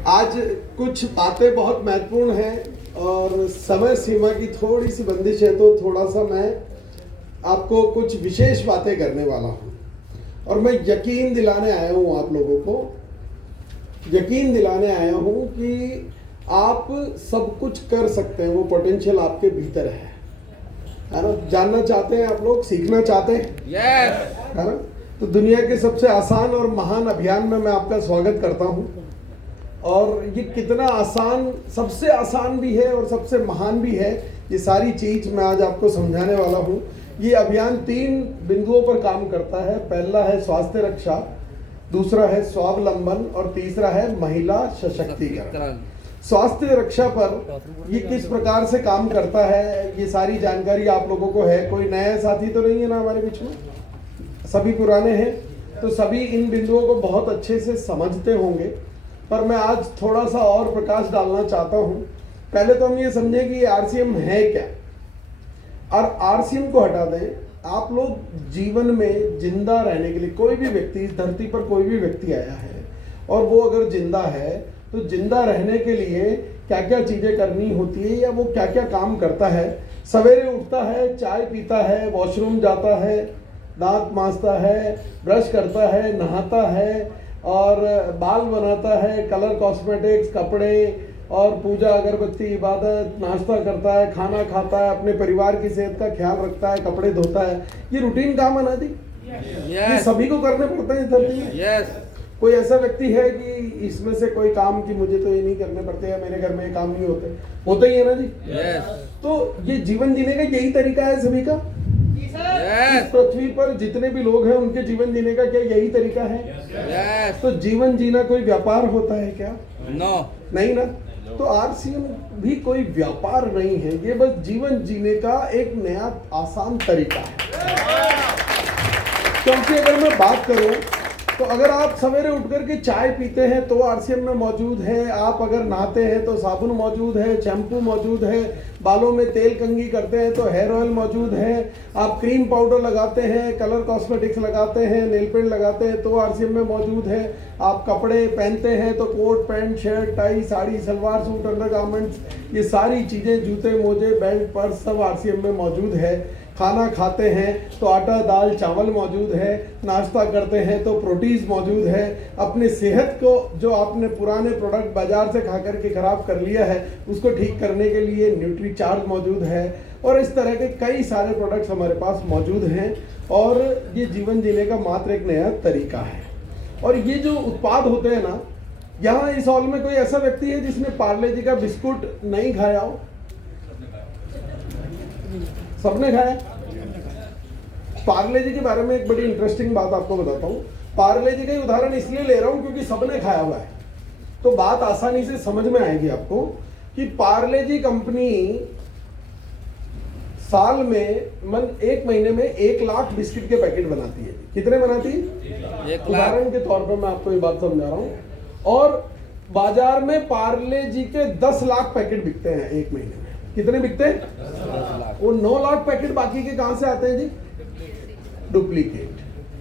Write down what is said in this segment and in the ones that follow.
आज कुछ बातें बहुत महत्वपूर्ण हैं और समय सीमा की थोड़ी सी बंदिश है, तो थोड़ा सा मैं आपको कुछ विशेष बातें करने वाला हूँ और मैं यकीन दिलाने आया हूँ आप लोगों को, यकीन दिलाने आया हूँ कि आप सब कुछ कर सकते हैं। वो पोटेंशियल आपके भीतर है ना। जानना चाहते हैं आप लोग, सीखना चाहते हैं, है ना। तो दुनिया के सबसे आसान और महान अभियान में मैं आपका स्वागत करता हूँ। और ये कितना आसान, सबसे आसान भी है और सबसे महान भी है, ये सारी चीज मैं आज आपको समझाने वाला हूँ। ये अभियान 3 बिंदुओं पर काम करता है। पहला है स्वास्थ्य रक्षा, दूसरा है स्वावलंबन और तीसरा है महिला सशक्तिकरण। स्वास्थ्य रक्षा पर ये किस प्रकार से काम करता है, ये सारी जानकारी आप लोगों को है। कोई नया साथी तो नहीं है ना हमारे बीच में, सभी पुराने हैं, तो सभी इन बिंदुओं को बहुत अच्छे से समझते होंगे। पर मैं आज थोड़ा सा और प्रकाश डालना चाहता हूँ। पहले तो हम ये समझें कि आरसीएम है क्या, और आरसीएम को हटा दें। आप लोग जीवन में जिंदा रहने के लिए, कोई भी व्यक्ति, इस धरती पर कोई भी व्यक्ति आया है और वो अगर जिंदा है तो जिंदा रहने के लिए क्या क्या चीजें करनी होती है या वो क्या क्या काम करता है। सवेरे उठता है, चाय पीता है, वॉशरूम जाता है, दांत मांजता है, ब्रश करता है, नहाता है और बाल बनाता है, कलर कॉस्मेटिक्स, कपड़े और पूजा अगरबत्ती, इबादत, नाश्ता करता है, खाना खाता है, अपने परिवार की सेहत का ख्याल रखता है, कपड़े धोता है। ये रूटीन काम है ना जी। ये सभी को करने पड़ते हैं इस धरती में। कोई ऐसा व्यक्ति है कि इसमें से कोई काम कि मुझे तो ये नहीं करने पड़ते या मेरे घर में ये काम नहीं होते, होते ही है ना जी। तो ये जीवन जीने का यही तरीका है सभी का। इस पृथ्वी पर जितने भी लोग हैं उनके जीवन जीने का क्या यही तरीका है? तो जीवन जीना कोई व्यापार होता है क्या? नहीं ना। तो आरसीएम भी कोई व्यापार नहीं है, ये बस जीवन जीने का एक नया आसान तरीका है। क्योंकि अगर मैं बात करूं तो अगर आप सवेरे उठ करके चाय पीते हैं तो आरसीएम में मौजूद है। आप अगर नहाते हैं तो साबुन मौजूद है, शैम्पू मौजूद है, बालों में तेल कंघी करते हैं तो हेयर ऑयल मौजूद है, आप क्रीम पाउडर लगाते हैं, कलर कॉस्मेटिक्स लगाते हैं, नेल पेंट लगाते हैं तो आरसीएम में मौजूद है। आप कपड़े पहनते हैं तो coat pant shirt tie sari salwar suit undergarments, ये सारी चीज़ें, जूते मोजे बेल्ट पर्स, सब आरसीएम में मौजूद है। खाना खाते हैं तो आटा दाल चावल मौजूद है, नाश्ता करते हैं तो प्रोटीन मौजूद है। अपने सेहत को, जो आपने पुराने प्रोडक्ट बाजार से खा करके खराब कर लिया है, उसको ठीक करने के लिए न्यूट्री चार्ज मौजूद है। और इस तरह के कई सारे प्रोडक्ट्स हमारे पास मौजूद हैं और ये जीवन जीने का मात्र एक नया तरीका है। और ये जो उत्पाद होते हैं ना, यहाँ इस हॉल में कोई ऐसा व्यक्ति है जिसने पार्ले जी का बिस्कुट नहीं खाया हो? सबने खाया। पार्ले जी के बारे में एक बड़ी इंटरेस्टिंग बात आपको बताता हूँ। पार्ले जी का उदाहरण इसलिए ले रहा हूँ क्योंकि सबने खाया हुआ है, तो बात आसानी से समझ में आएगी आपको कि पार्ले जी कंपनी साल में एक महीने में 1 लाख बिस्किट के पैकेट बनाती है। कितने बनाती है? उदाहरण के तौर पर मैं आपको ये बात समझा रहा हूँ। और बाजार में पार्ले जी के 10 लाख पैकेट बिकते हैं एक महीने में। कितने बिकते हैं? वो 9 लाख पैकेट बाकी के कहां से आते हैं जी? डुप्लीकेट,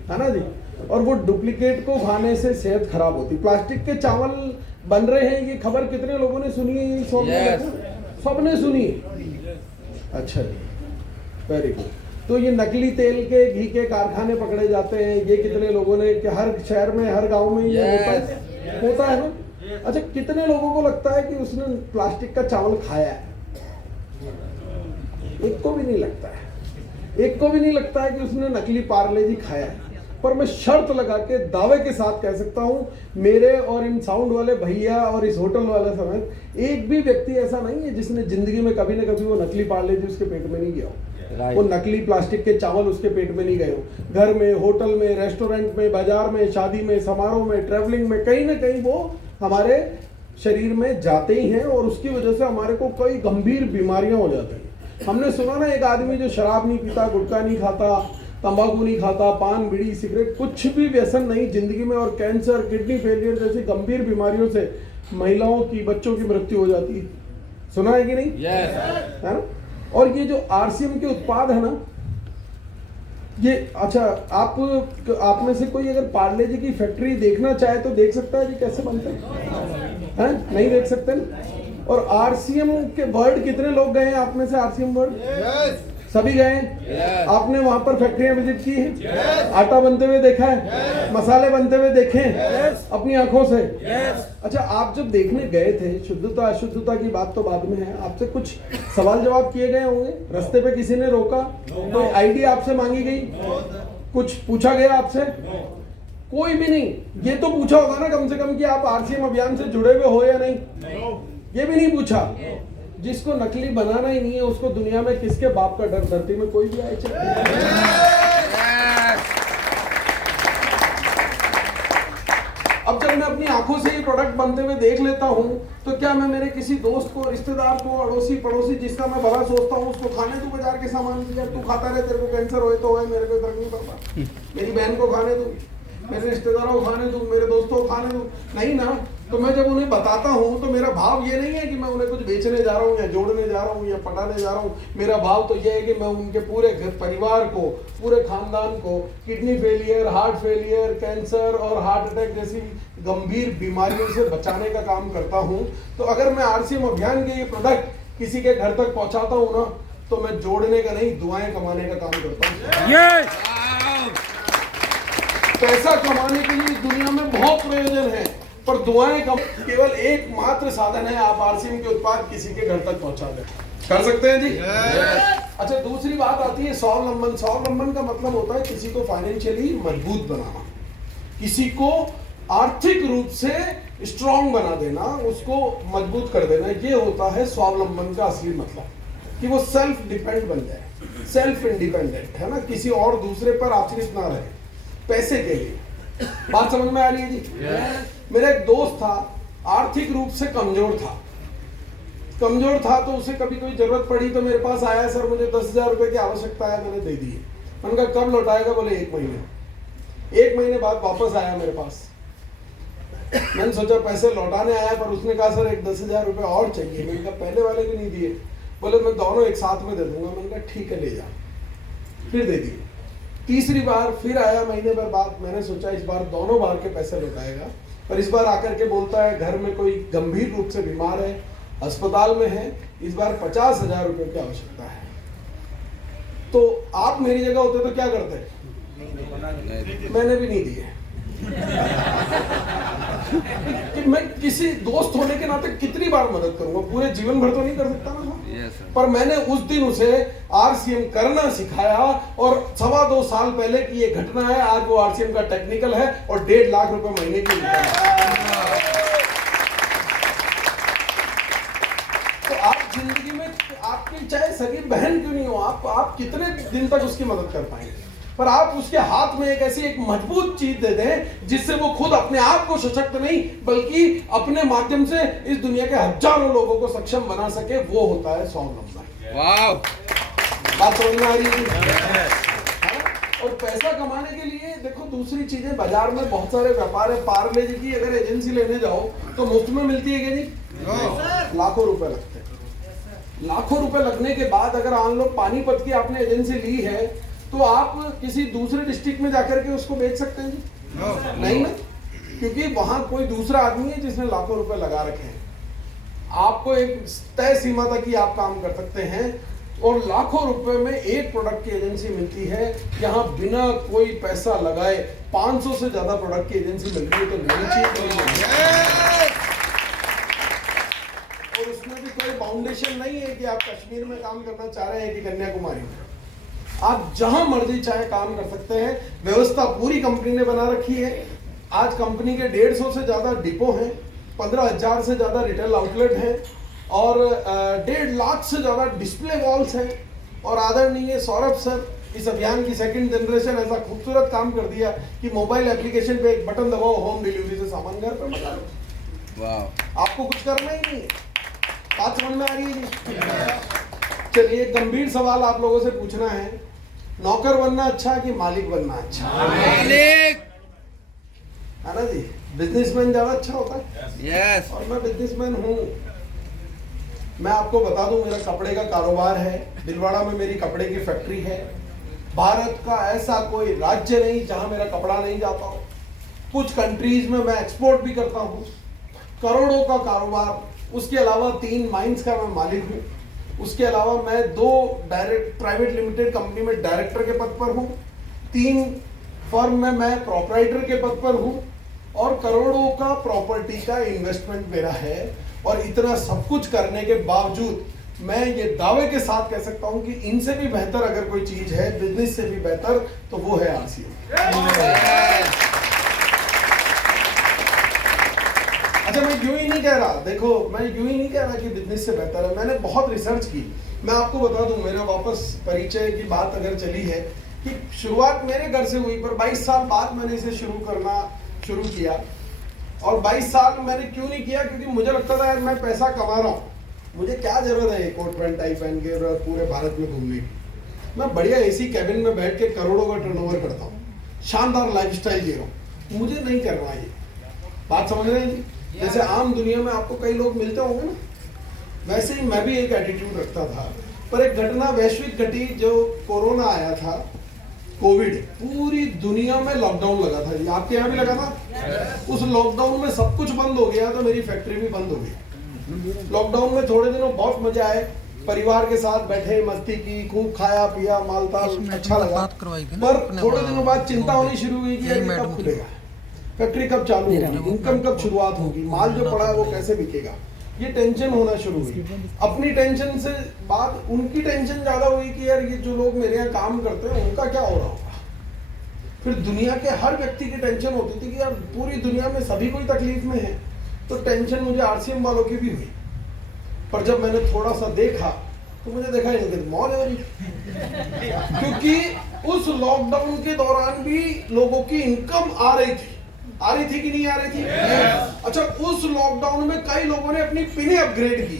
है ना जी। और वो डुप्लीकेट को खाने से सेहत खराब होती। प्लास्टिक के चावल बन रहे हैं, ये खबर कितने लोगों ने सुनी है? ये सबने सुनी है। अच्छा जी, वेरी गुड। तो ये नकली तेल के घी के कारखाने पकड़े जाते हैं, ये कितने लोगों ने, कि हर शहर में हर गांव में ये होता है ना। अच्छा, कितने लोगों को लगता है कि उसने प्लास्टिक का चावल खाया है? एक को भी नहीं लगता है। एक को भी नहीं लगता है कि उसने नकली पार्ले जी खाया है। पर मैं शर्त लगा के दावे के साथ कह सकता हूं, मेरे और इन साउंड वाले भैया और इस होटल वाले समेत एक भी व्यक्ति ऐसा नहीं है जिसने जिंदगी में कभी ना कभी वो नकली पार्ले जी उसके पेट में नहीं गया हो, वो नकली प्लास्टिक के चावल उसके पेट में नहीं गए हो। घर में, होटल में, रेस्टोरेंट में, बाजार में, शादी में, समारोह में, ट्रेवलिंग में, कहीं ना कहीं वो हमारे शरीर में जाते ही हैं और उसकी वजह से हमारे को कई गंभीर बीमारियां हो जाती हैं। हमने सुना ना, एक आदमी जो शराब नहीं पीता, गुटखा नहीं खाता, तंबाकू नहीं खाता, पान बीड़ी सिगरेट कुछ भी व्यसन नहीं जिंदगी में, और कैंसर किडनी फेलियर जैसी गंभीर बीमारियों से महिलाओं की, बच्चों की मृत्यु हो जाती है। सुना है कि नहीं? है ना। और ये जो आरसीएम के उत्पाद है ना, ये अच्छा, आप में से कोई अगर पार्ले जी की फैक्ट्री देखना चाहे तो देख सकता है जी कैसे बनते हैं। हैं? नहीं देख सकते ना? और आरसीएम के वर्ड कितने लोग गए हैं आप में से? आरसीएम वर्ड सभी गए हैं? आपने वहां पर फैक्ट्रियां विजिट की है? आटा बनते हुए देखा है? मसाले बनते हुए देखे हैं अपनी आंखों से? अच्छा, आप जब देखने गए थे, शुद्धता अशुद्धता की बात तो बाद में है, आपसे कुछ सवाल जवाब किए गए होंगे? रास्ते पे किसी ने रोका? कोई आईडी आपसे मांगी गई? कुछ पूछा गया आपसे? कोई भी नहीं। ये तो पूछा होगा ना कम से कम कि आप आरसीएम अभियान से जुड़े हुए हो या नहीं? ये भी नहीं पूछा। जिसको नकली बनाना ही नहीं है उसको दुनिया में किसके बाप का डर? धरती में कोई भी आए अब जब मैं अपनी आंखों से ये प्रोडक्ट बनते हुए देख लेता हूं तो क्या मैं मेरे किसी दोस्त को, रिश्तेदार को, अड़ोसी पड़ोसी जिसका मैं भला सोचता हूं उसको खाने दूं बाजार के सामान की? तू खाता रहे, तेरे को कैंसर होए तो होए, मेरे को फर्क नहीं पड़ता। मेरी बहन को खाने दूं, मेरे रिश्तेदारों को खाने दूं, मेरे दोस्तों को खाने दूं? नहीं ना। तो मैं जब उन्हें बताता हूं तो मेरा भाव ये नहीं है कि मैं उन्हें कुछ बेचने जा रहा हूं या जोड़ने जा रहा हूं या पटाने जा रहा हूं। मेरा भाव तो ये है कि मैं उनके पूरे घर परिवार को, पूरे खानदान को kidney failure, heart failure, cancer और हार्ट अटैक जैसी गंभीर बीमारियों से बचाने का काम करता हूं। तो अगर मैं आरसीएम अभियान के ये प्रोडक्ट किसी के घर तक पहुंचाता हूं ना, तो मैं जोड़ने का नहीं, दुआएं कमाने का काम करता हूं। पैसा कमाने के लिए दुनिया में बहुत प्रयोजन है, पर दुआएं का केवल एकमात्र साधन है। आप आरसीएम के उत्पाद किसी के घर तक पहुंचा दें। कर सकते हैं जी? अच्छा, दूसरी बात आती है स्वावलंबन। स्वावलंबन का मतलब होता है किसी को फाइनेंशियली मजबूत बनाना, किसी को आर्थिक रूप से स्ट्रांग बना देना, उसको मजबूत कर देना। ये होता है स्वावलंबन का असली मतलब, कि वो सेल्फ डिपेंड बन जाए, सेल्फ इंडिपेंडेंट, है ना? किसी और दूसरे पर आश्रित ना रहे पैसे के लिए। बात समझ में आ रही है जी? मेरा एक दोस्त था, आर्थिक रूप से कमजोर था तो उसे कभी कोई जरूरत पड़ी तो मेरे पास आया, सर मुझे 10,000 रुपए की आवश्यकता है, मैंने दे दी। मैंने कहा कब लौटाएगा? बोले 1 महीने। 1 महीने बाद वापस आया मेरे पास। मैंने सोचा पैसे लौटाने आया, पर उसने कहा सर एक 10,000 रुपए और चाहिए। मैंने कहा पहले वाले भी नहीं दिए। बोले मैं दोनों एक साथ में दे दूंगा। मैंने कहा ठीक है ले जा। फिर दे दिए। तीसरी बार फिर आया महीने भर बाद। मैंने सोचा इस बार दोनों बार के पैसे लौटाएगा, और इस बार आकर के बोलता है घर में कोई गंभीर रूप से बीमार है, अस्पताल में है, इस बार 50,000 रुपए की आवश्यकता है। तो आप मेरी जगह होते तो क्या करते? मैंने भी नहीं दिए। कि मैं किसी दोस्त होने के नाते कितनी बार मदद करूंगा? पूरे जीवन भर तो नहीं कर सकता ना। पर मैंने उस दिन उसे आरसीएम करना सिखाया, और 2.25 साल पहले की ये घटना है। आज वो आरसीएम का टेक्निकल है और 1.5 लाख रुपए महीने की इनकम है। तो आप जिंदगी में, आपकी चाहे सगी बहन क्यों नहीं हो, आप कितने दिन तक उसकी मदद कर पाएंगे? पर आप उसके हाथ में एक ऐसी एक मजबूत चीज दे दें जिससे वो खुद अपने आप को सशक्त नहीं बल्कि अपने माध्यम से इस दुनिया के हजारों लोगों को सक्षम बना सके, वो होता है स्वावलंबन। वाह, बात समझ में आ रही है? और पैसा कमाने के लिए देखो दूसरी चीजें, बाजार में बहुत सारे व्यापार है। पार्ले जी की अगर एजेंसी लेने जाओ तो मुफ्त में मिलती है कि नहीं? लाखों रुपए लगते हैं। लाखों रुपए लगने के बाद अगर मान लो पानीपत की आपने एजेंसी ली है, तो आप किसी दूसरे डिस्ट्रिक्ट में जाकर के उसको बेच सकते हैं जी? नहीं ना, क्योंकि वहां कोई दूसरा आदमी है जिसने लाखों रुपए लगा रखे हैं। आपको एक तय सीमा तक ही आप काम कर सकते हैं, और लाखों रुपए में एक प्रोडक्ट की एजेंसी मिलती है। यहाँ बिना कोई पैसा लगाए 500 से ज्यादा प्रोडक्ट की एजेंसी मिल रही है, तो लेनी चाहिए। और उसमें भी कोई फाउंडेशन नहीं है कि आप कश्मीर में काम करना चाह रहे हैं कि कन्याकुमारी में। आप जहां मर्जी चाहे काम कर सकते हैं। व्यवस्था पूरी कंपनी ने बना रखी है। आज कंपनी के 150 से ज्यादा डिपो हैं, 15,000 से ज्यादा रिटेल आउटलेट हैं, और 1.5 लाख से ज्यादा डिस्प्ले वॉल्स हैं। और आदरणीय सौरभ सर इस अभियान की 2nd जनरेशन ऐसा खूबसूरत काम कर दिया कि मोबाइल एप्लीकेशन पे एक बटन दबाओ, होम डिलीवरी से सामान घर पे मंगा लो। वाह, आपको कुछ करना ही नहीं है। बात समझ में आ रही है? चलिए, गंभीर सवाल आप लोगों से पूछना है, नौकर बनना अच्छा कि मालिक बनना अच्छा? मालिक, है ना जी? बिजनेसमैन ज्यादा अच्छा होता है। यस, और मैं बिजनेसमैन हूँ। मैं आपको बता दूं, मेरा कपड़े का कारोबार है। दिलवाड़ा में मेरी कपड़े की फैक्ट्री है। भारत का ऐसा कोई राज्य नहीं जहां मेरा कपड़ा नहीं जाता हो। कुछ कंट्रीज में मैं एक्सपोर्ट भी करता हूँ। करोड़ों का कारोबार, उसके अलावा 3 माइंस का मैं मालिक हूँ, उसके अलावा मैं 2 डायरेक्ट प्राइवेट लिमिटेड कंपनी में डायरेक्टर के पद पर हूँ, 3 फर्म में मैं प्रोपराइटर के पद पर हूँ और करोड़ों का प्रॉपर्टी का इन्वेस्टमेंट मेरा है। और इतना सब कुछ करने के बावजूद मैं ये दावे के साथ कह सकता हूं कि इनसे भी बेहतर अगर कोई चीज है, बिजनेस से भी बेहतर, तो वो है आरसीएम। अच्छा, मैं यूं ही नहीं कह रहा, देखो मैं यूं ही नहीं कह रहा कि बिजनेस से बेहतर है। मैंने बहुत रिसर्च की। मैं आपको बता दूं, मेरा वापस परिचय की बात अगर चली है कि शुरुआत मेरे घर से हुई, पर 22 साल बाद मैंने इसे शुरू किया। और 22 साल मैंने क्यों नहीं किया? क्योंकि मुझे लगता था यार मैं पैसा कमा रहा हूँ, मुझे क्या जरूरत है कोट पैंट टाई पहन के और पूरे भारत में घूमने की। मैं बढ़िया एसी कैबिन में बैठ के करोड़ों का टर्नओवर करता हूँ, शानदार लाइफस्टाइल जी रहा हूँ, मुझे नहीं करना ये। बात समझ रहे हैं जी? जैसे आम दुनिया में आपको कई लोग मिलते होंगे ना, वैसे ही मैं भी एक एटीट्यूड रखता था। पर एक घटना वैश्विक घटी, जो कोरोना आया था, कोविड, पूरी दुनिया में लॉकडाउन लगा था। ये आपके यहाँ भी लगा था? उस लॉकडाउन में सब कुछ बंद हो गया, तो मेरी फैक्ट्री भी बंद हो गई। लॉकडाउन में थोड़े दिनों बहुत मजा आए, परिवार के साथ बैठे, मस्ती की, खूब खाया पिया, मालताल, अच्छा लगा। पर थोड़े दिनों बाद चिंता होनी शुरू हुई कि ये कब खुलेगा, फैक्ट्री कब चालू होगी, इनकम कब शुरुआत होगी, माल जो पड़ा है वो कैसे बिकेगा, ये टेंशन होना शुरू हुई। अपनी टेंशन से बाद उनकी टेंशन ज्यादा हुई कि यार ये जो लोग मेरे यहाँ काम करते हैं उनका क्या हो रहा होगा। फिर दुनिया के हर व्यक्ति की टेंशन होती थी कि यार पूरी दुनिया में सभी कोई तकलीफ में है, तो टेंशन मुझे आरसीएम वालों की भी हुई। पर जब मैंने थोड़ा सा देखा तो मुझे देखा इनके मौज हो रही, क्योंकि उस लॉकडाउन के दौरान भी लोगों की इनकम आ रही थी कि नहीं आ रही थी? अच्छा, उस लॉकडाउन में कई लोगों ने अपनी पिनें अपग्रेड की।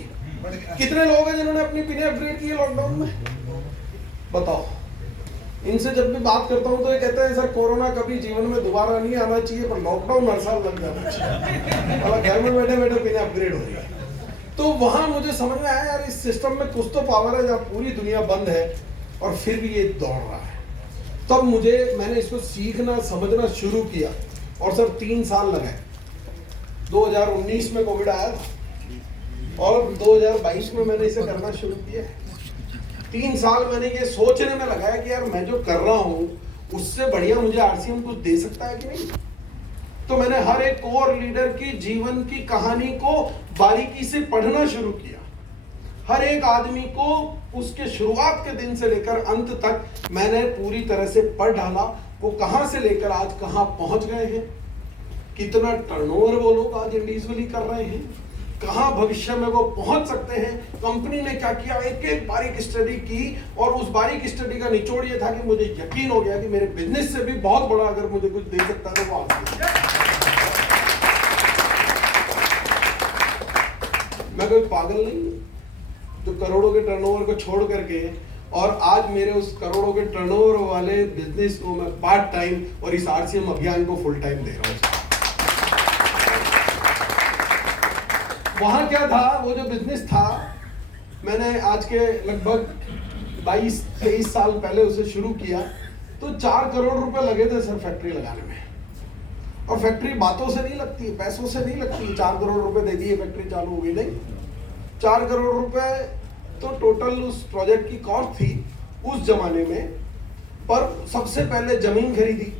कितने लोग हैं जिन्होंने अपनी पिनें अपग्रेड की लॉकडाउन में? बताओ। इनसे जब भी बात करता हूं तो ये कहते हैं सर कोरोना कभी जीवन में दोबारा नहीं आना चाहिए, पर लॉकडाउन हर साल लग जाना चाहिए। और घर में बैठे बैठे पिनें अपग्रेड हो रही है। तो वहां मुझे समझ में आया यार इस सिस्टम में कुछ तो पावर है, जहाँ पूरी दुनिया बंद है और फिर भी ये दौड़ रहा है। तब मैंने इसको सीखना समझना शुरू किया और सर 3 साल लगे। 2019 में कोविड आया था और 2022 में मैंने इसे करना शुरू किया। 3 साल मैंने ये सोचने में लगाया कि यार मैं जो कर रहा हूँ उससे बढ़िया मुझे आरसीएम कुछ दे सकता है कि नहीं। तो मैंने हर एक कोर लीडर की जीवन की कहानी को बारीकी से पढ़ना शुरू किया। हर एक आदमी को उसके शुरुआत के दिन से लेकर अंत तक मैंने पूरी तरह से पढ़ डाला। वो कहां से लेकर आज कहां पहुंच गए हैं, कितना टर्नओवर वो लोग आज इंडिविजुअली कर रहे हैं, कहां भविष्य में वो पहुंच सकते हैं, कंपनी ने क्या किया, एक एक बारीक स्टडी की। और उस बारीक स्टडी का निचोड़ ये था कि मुझे यकीन हो गया कि मेरे बिजनेस से भी बहुत बड़ा अगर मुझे कुछ दे सकता है तो वो आरसीएम। मैं कोई पागल नहीं हूं जो करोड़ों के टर्नओवर को छोड़ करके, और आज मेरे उस करोड़ों के टर्नओवर वाले बिजनेस को मैं पार्ट टाइम और इस आरसीएम अभियान को फुल टाइम दे रहा हूं। वहां क्या था, वो जो बिजनेस था मैंने आज के लगभग 22-23 साल पहले उसे शुरू किया, तो 4 करोड़ रुपए लगे थे सर फैक्ट्री लगाने में। और फैक्ट्री बातों से नहीं लगती है, पैसों से नहीं लगती है। 4 करोड़ रुपए दे दिए फैक्ट्री चालू हो गई, नहीं। 4 करोड़ रुपए तो टोटल उस प्रोजेक्ट की कॉस्ट थी उस जमाने में। पर सबसे पहले जमीन खरीदी,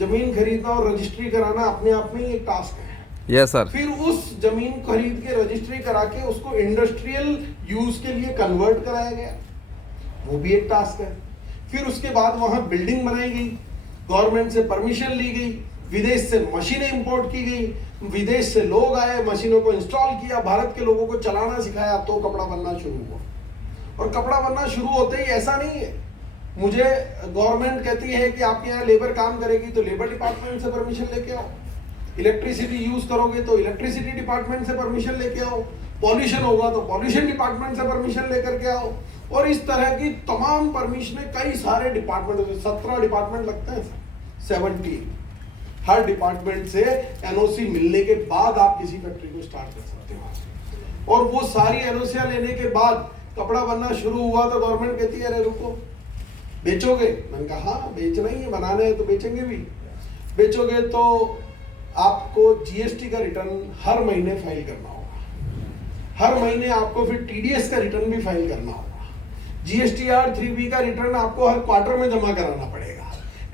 जमीन खरीदना और रजिस्ट्री कराना अपने आप में एक टास्क है। Yes sir. फिर उस जमीन खरीद के रजिस्ट्री करा के उसको इंडस्ट्रियल यूज के लिए कन्वर्ट कराया गया, वो भी एक टास्क है। फिर उसके बाद वहां बिल्डिंग बनाई गई, गवर्नमेंट से परमिशन ली गई, विदेश से मशीनें इंपोर्ट की गई, विदेश से लोग आए, मशीनों को इंस्टॉल किया, भारत के लोगों को चलाना सिखाया, तो कपड़ा बनना शुरू हुआ। और कपड़ा बनना शुरू होते ही ऐसा नहीं है, मुझे गवर्नमेंट कहती है कि आपके यहाँ लेबर काम करेगी तो लेबर डिपार्टमेंट से परमिशन लेके आओ, इलेक्ट्रिसिटी यूज करोगे तो इलेक्ट्रिसिटी डिपार्टमेंट से परमिशन लेके आओ, पॉल्यूशन होगा तो पॉल्यूशन डिपार्टमेंट से परमिशन लेकर के आओ। और इस तरह की तमाम परमिशनें कई सारे डिपार्टमेंट, 17 डिपार्टमेंट लगते हैं, 17। हर डिपार्टमेंट से एनओसी मिलने के बाद आप किसी फैक्ट्री को स्टार्ट कर सकते हो। और वो सारी एनओसियां लेने के बाद कपड़ा बनना शुरू हुआ तो गवर्नमेंट कहती है अरे रुको, बेचोगे? मैंने कहा हाँ बेचना ही है, बनाने हैं तो बेचेंगे भी। बेचोगे तो आपको जीएसटी का रिटर्न हर महीने फाइल करना होगा। हर महीने आपको फिर टीडीएस का रिटर्न भी फाइल करना होगा। जीएसटीआर 3B का रिटर्न आपको हर क्वार्टर में जमा कराना पड़ेगा।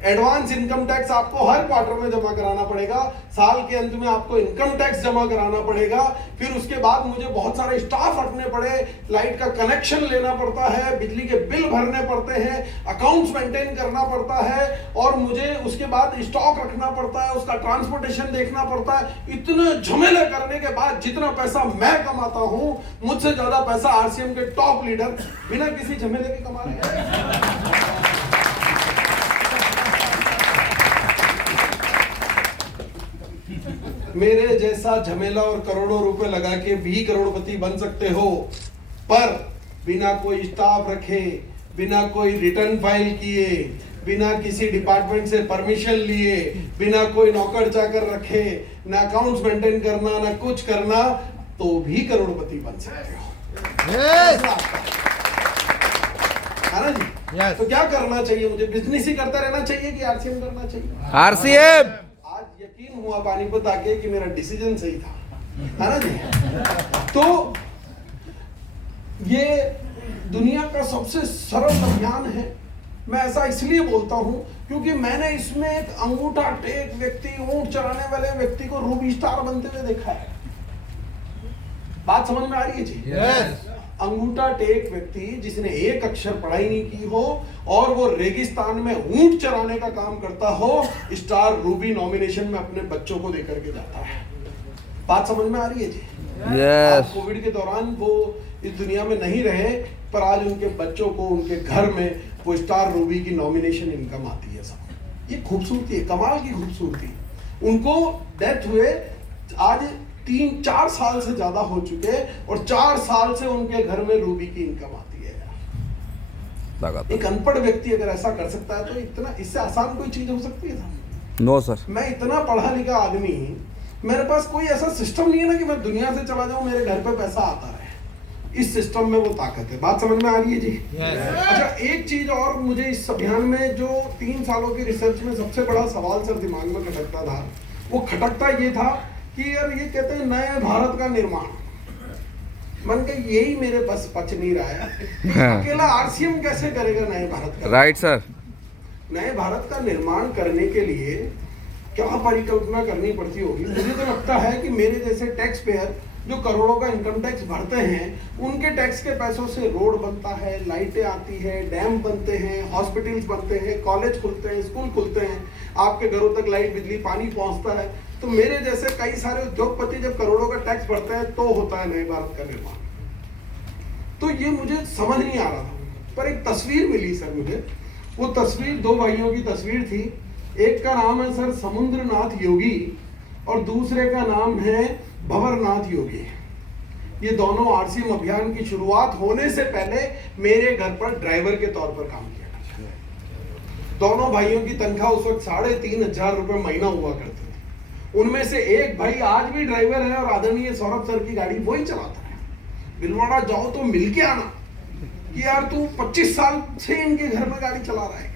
एडवांस इनकम टैक्स आपको हर क्वार्टर में जमा कराना पड़ेगा। साल के अंत में आपको इनकम टैक्स जमा कराना पड़ेगा। फिर उसके बाद मुझे बहुत सारे स्टाफ रखने पड़े, लाइट का कनेक्शन लेना पड़ता है, बिजली के बिल भरने पड़ते हैं, अकाउंट्स मेंटेन करना पड़ता है, और मुझे उसके बाद स्टॉक रखना पड़ता है, उसका ट्रांसपोर्टेशन देखना पड़ता है। इतने झमेले करने के बाद जितना पैसा मैं कमाता हूं, मुझसे ज्यादा पैसा आरसीएम के टॉप लीडर बिना किसी झमेले के कमा रहे हैं। मेरे जैसा झमेला और करोड़ों रुपए लगा के भी करोड़पति बन सकते हो, पर बिना कोई स्टाफ रखे, बिना कोई रिटर्न फाइल किए, बिना किसी डिपार्टमेंट से परमिशन लिए, बिना कोई नौकर चाकर रखे, ना अकाउंट्स मेंटेन करना, ना कुछ करना, तो भी करोड़पति बन सकते हो। है ना जी? तो क्या करना चाहिए मुझे? बिजनेस ही करता रहना चाहिए कि आरसीएम करना चाहिए? आरसीएम। यकीन हुआ पानीपत आके कि मेरा डिसीजन सही था, है ना जी? तो ये दुनिया का सबसे सरल अभियान है। मैं ऐसा इसलिए बोलता हूं क्योंकि मैंने इसमें एक अंगूठा टेक व्यक्ति, ऊंट चराने वाले व्यक्ति को रूबी स्टार बनते हुए देखा है। बात समझ में आ रही है जी? yes. अंगूठा टेक व्यक्ति जिसने एक अक्षर पढ़ाई नहीं की हो और वो रेगिस्तान में ऊंट चराने का काम करता हो, स्टार रूबी नॉमिनेशन में अपने बच्चों को देकर के जाता है। बात समझ में आ रही है जी? yes. कोविड के दौरान वो इस दुनिया में नहीं रहे, पर आज उनके बच्चों को उनके घर में वो स्टार रूबी की नॉमिनेशन इनकम आती है। सब ये खूबसूरती है, कमाल की खूबसूरती। उनको डेथ हुए आज 3-4 साल से ज्यादा हो चुके, और 4 साल से उनके घर में रूबी की इनकम आती है। एक अनपढ़ व्यक्ति अगर ऐसा कर सकता है तो इतना इससे आसान कोई चीज हो सकती है? No sir. मैं इतना पढ़ा लिखा आदमी, मेरे पास कोई ऐसा सिस्टम नहीं है ना कि मैं दुनिया से चला जाऊं, मेरे घर पे पैसा आता रहे। इस सिस्टम में वो ताकत है। बात समझ में आ रही है जी? अच्छा, एक चीज और मुझे इस अभियान में जो 3 सालों की रिसर्च में सबसे बड़ा सवाल सर दिमाग में खटकता था, वो खटकता ये था कि यार ये कहते हैं नए भारत का निर्माण। मन के यही मेरे पास पच नहीं रहा है। अकेला आरसीएम कैसे करेगा नए भारत का? Right sir. नए भारत का निर्माण करने के लिए क्या परिकल्पना करनी पड़ती होगी? मुझे तो लगता है कि मेरे जैसे टैक्स पेयर जो करोड़ों का इनकम टैक्स भरते हैं, उनके टैक्स के पैसों से रोड बनता है, लाइटें आती है, डैम बनते हैं, हॉस्पिटल्स बनते हैं, कॉलेज खुलते हैं, स्कूल खुलते हैं, आपके घरों तक लाइट, बिजली, पानी पहुंचता है। तो मेरे जैसे कई सारे उद्योगपति जब करोड़ों का टैक्स भरते हैं तो होता है नए भारत का निर्माण। तो ये मुझे समझ नहीं आ रहा था, पर एक तस्वीर मिली सर मुझे। वो तस्वीर 2 भाइयों की तस्वीर थी। एक का नाम है सर समुद्रनाथ योगी और दूसरे का नाम है भंवरनाथ योगी। ये दोनों आरसीएम अभियान की शुरुआत होने से पहले मेरे घर पर ड्राइवर के तौर पर काम किया करते थे। दोनों भाइयों की तनख्वाह उस वक्त 3,500 रुपए महीना हुआ करते थे। उनमें से एक भाई आज भी ड्राइवर है और आदरणीय सौरभ सर की गाड़ी वही चलाता है। बिलवाड़ा जाओ तो मिल के आना कि यार तू 25 साल से इनके घर में गाड़ी चला रहा है।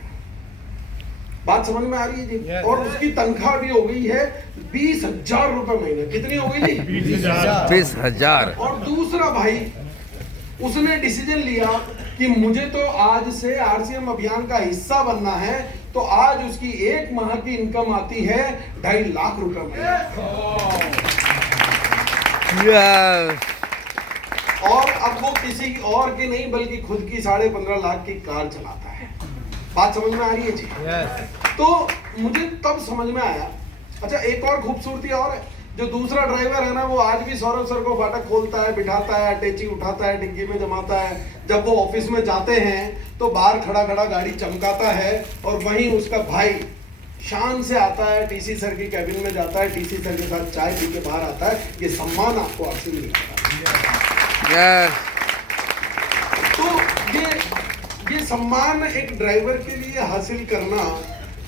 बात समझ में आ रही है जी? yes, और उसकी तनख्वाह भी हो गई है 20,000 रुपए महीने। कितनी हो गई जी? 20,000। और दूसरा भाई, उसने डिसीजन लिया कि मुझे तो आज से आरसीएम अभियान का हिस्सा बनना है, तो आज उसकी 1 माह की इनकम आती है 2.5 लाख रुपए महीने। और अब वो किसी और की नहीं बल्कि खुद की 15.5 लाख की कार चलाता है। बात समझ में आ रही है जी? तो मुझे तब समझ में आया, अच्छा एक और खूबसूरती और है, जो दूसरा ड्राइवर है ना, वो आज भी सौरभ सर को फाटक खोलता है, बिठाता है, अटैची उठाता है, डिग्गी में जमाता है। जब वो ऑफिस में जाते हैं तो बाहर खड़ा खड़ा गाड़ी चमकाता है, और वहीं उसका भाई शान से आता है, टीसी सर की कैबिन में जाता है, टीसी सर के साथ चाय पी के बाहर आता है। ये सम्मान आपको आपसे मिलता है। तो ये सम्मान एक ड्राइवर के लिए हासिल करना,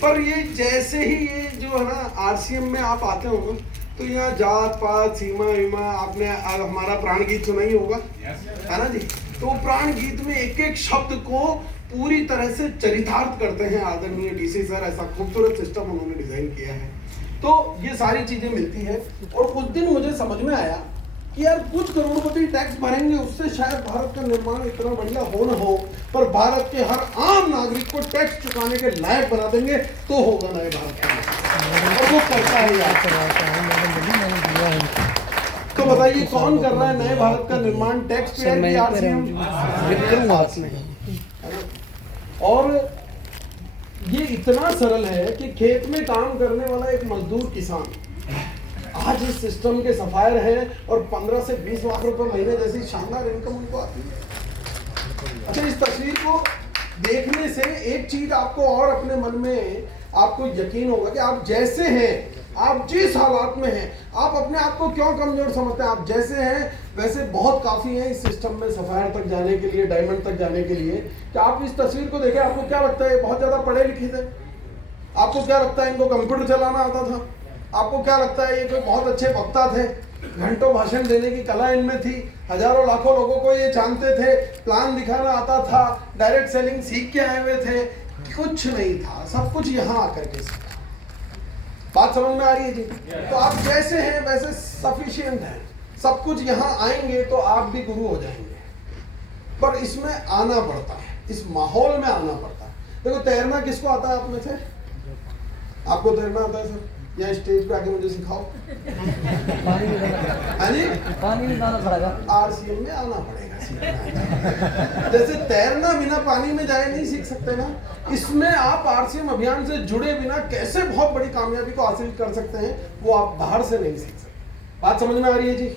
पर ये जैसे ही ये जो है ना आरसीएम में आप आते हो तो यहाँ जात पात सीमा वीमा, आपने हमारा प्राण गीत सुना ही होगा, है ना जी? तो प्राण गीत में एक एक शब्द को पूरी तरह से चरितार्थ करते हैं आदरणीय डीसी सर। ऐसा खूबसूरत सिस्टम उन्होंने डिजाइन किया है। तो ये सारी चीजें मिलती है। और उस दिन मुझे समझ में आया कि यार कुछ करोड़पति टैक्स भरेंगे, उससे शायद भारत का निर्माण इतना बढ़िया हो न हो, पर भारत के हर आम नागरिक को टैक्स चुकाने के लायक बना देंगे तो होगा नए भारत का निर्माण। और वो करता है यार। तो बताइए कौन कर रहा है नए भारत का निर्माण? टैक्स पेयर की आरसीएम। और ये इतना सरल है कि खेत में काम करने वाला एक मजदूर किसान आज इस सिस्टम के सफायर हैं और 15 से 20 लाख रुपए महीने जैसी शानदार इनकम उनको आती है। अच्छा, इस तस्वीर को देखने से एक चीज आपको और अपने मन में आपको यकीन होगा कि आप जैसे हैं, आप जिस हालात में हैं, आप अपने आप को क्यों कमजोर समझते हैं? आप जैसे हैं वैसे बहुत काफी हैं इस सिस्टम में सफायर तक जाने के लिए, डायमंड तक जाने के लिए। कि आप इस तस्वीर को देखें, आपको क्या लगता है बहुत ज्यादा पढ़े लिखे थे? आपको क्या लगता है इनको कंप्यूटर चलाना आता था? आपको क्या लगता है ये कोई बहुत अच्छे वक्ता थे? घंटों भाषण देने की कला इनमें थी, हजारों लाखों लोगों को ये जानते थे, प्लान दिखाना आता था, डायरेक्ट सेलिंग सीख के आए हुए थे? कुछ नहीं था, सब कुछ यहाँ आकर के सीखा। बात समझ में आ रही है जी? तो आप जैसे हैं वैसे सफिशिएंट हैं, सब कुछ यहाँ आएंगे तो आप भी गुरु हो जाएंगे। पर इसमें आना पड़ता है, इस माहौल में आना पड़ता है। देखो तैरना किसको आता है आप में से? आपको तैरना आता है सर? या स्टेज पे आके मुझे सिखाओ। पानी में जाना पड़ेगा, आरसीएम में आना पड़ेगा। जैसे तैरना बिना पानी में जाए नहीं सीख सकते ना, इसमें आप आरसीएम अभियान से जुड़े बिना कैसे बहुत बड़ी कामयाबी को हासिल कर सकते हैं, वो आप बाहर से नहीं सीख सकते। बात समझ में आ रही है जी?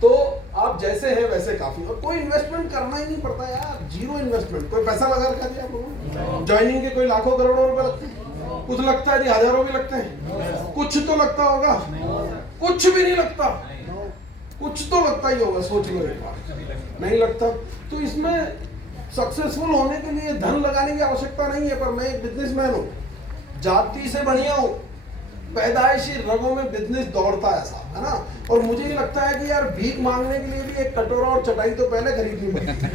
तो आप जैसे हैं वैसे काफी, और कोई इन्वेस्टमेंट करना ही नहीं पड़ता यार, जीरो इन्वेस्टमेंट। कोई पैसा लगा रखा जी आप लोगों ने? ज्वाइनिंग के कोई लाखों करोड़ों रुपए लगते हैं? कुछ लगता है जी, हजारों भी लगते हैं। कुछ तो लगता होगा, कुछ भी नहीं लगता, कुछ तो लगता ही होगा, सोच लो एक बार। नहीं लगता तो इसमें सक्सेसफुल होने के लिए धन लगाने की आवश्यकता नहीं है। पर मैं एक बिजनेसमैन हूँ, जाति से बढ़िया हूँ, पैदाइशी रगों में बिजनेस दौड़ता है साहब, है ना? और मुझे ही लगता है कि यार भीख मांगने के लिए भी एक कटोरा और चटाई तो पहले खरीदनी पड़ती है।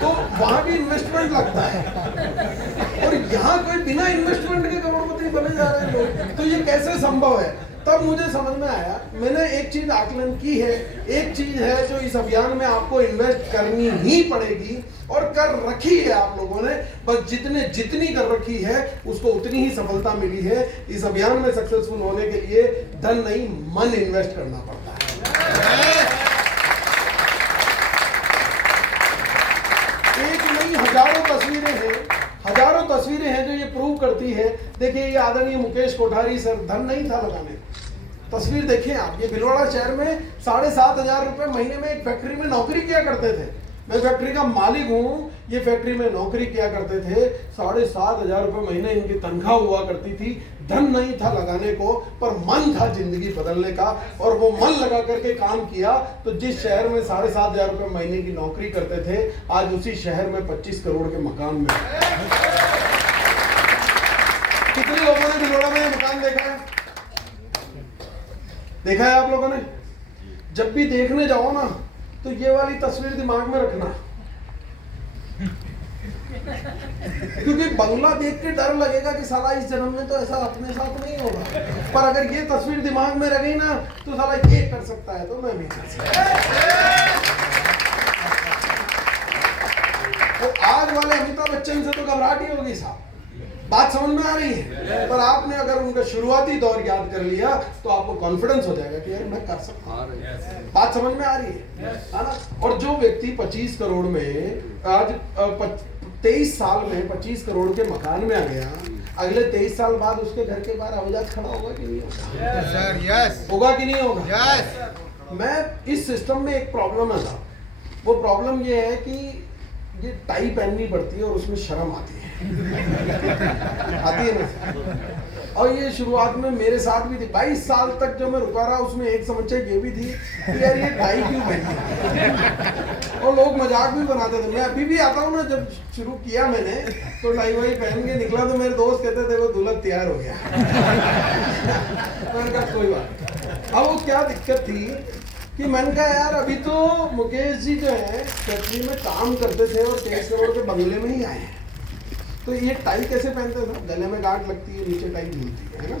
तो वहां भी इन्वेस्टमेंट लगता है, और यहाँ कोई बिना इन्वेस्टमेंट के करोड़पति बने जा रहे हैं लोग। तो ये कैसे संभव है? तब मुझे समझ में आया, मैंने एक चीज आकलन की है, एक चीज है जो इस अभियान में आपको इन्वेस्ट करनी ही पड़ेगी, और कर रखी है आप लोगों ने। बस जितनी कर रखी है उसको उतनी ही सफलता मिली है। इस अभियान में सक्सेसफुल होने के लिए धन नहीं, मन इन्वेस्ट करना पड़ता है। एक नहीं, हजारों तस्वीरें हैं जो ये प्रूव करती है। देखिए ये आदरणीय मुकेश कोठारी सर, धन नहीं था लगाने। तस्वीर देखिए आप, ये भीलवाड़ा शहर में 7,500 रुपए महीने में एक फैक्ट्री में नौकरी किया करते थे। मैं फैक्ट्री का मालिक हूँ, ये फैक्ट्री में नौकरी किया करते थे, 7,500 रुपए महीने इनकी तनख्वाह हुआ करती थी। धन नहीं था लगाने को, पर मन था जिंदगी बदलने का, और वो मन लगा करके काम किया। तो जिस शहर में 7,500 रुपए महीने की नौकरी करते थे, आज उसी शहर में 25 करोड़ के मकान में। कितने लोगों ने भीलवाड़ा में मकान देखा है? देखा है आप लोगों ने? जब भी देखने जाओ ना तो ये वाली तस्वीर दिमाग में रखना, क्योंकि बंगला देख के डर लगेगा कि साला इस जन्म में तो ऐसा अपने साथ नहीं होगा, पर अगर ये तस्वीर दिमाग में रही ना तो साला ये कर सकता है तो मैं भी कर सकता हूं। तो आज वाले अमिताभ बच्चन से तो घबराहट ही होगी साहब। बात समझ में आ रही है? पर आपने अगर उनका शुरुआती दौर याद कर लिया तो आपको कॉन्फिडेंस हो जाएगा कि यार मैं कर सकता हूं। बात समझ में आ रही है ना? और जो व्यक्ति 25 करोड़ में आज 23 साल में 25 करोड़ के मकान में आ गया, अगले 23 साल बाद उसके घर के बाहर हवाईजहाज खड़ा होगा कि नहीं होगा? सर यस होगा कि नहीं होगा? यस। मैं इस सिस्टम में एक प्रॉब्लम है साहब, वो प्रॉब्लम ये है कि ये टाई पहननी पड़ती है और उसमें शर्म आती है। आती है ना? और ये शुरुआत में मेरे साथ भी थी। 22 साल तक जो मैं रुका रहा उसमें एक समस्या ये भी थी कि यार ये टाई क्यों पहनी, और लोग मजाक भी बनाते थे। मैं अभी भी आता हूँ ना, जब शुरू किया मैंने तो टाई वाई पहन के निकला तो मेरे दोस्त कहते थे वो दूल्हा तैयार हो गया। मैंने कहा कोई बात। अब वो क्या दिक्कत थी कि मैंने कहा यार अभी तो मुकेश जी जो है फैक्ट्री में काम करते थे और 23 करोड़ के बंगले में ही आए हैं, तो ये टाई कैसे पहनते हैं साहब? गले में गांठ लगती है, नीचे टाई झूलती है ना?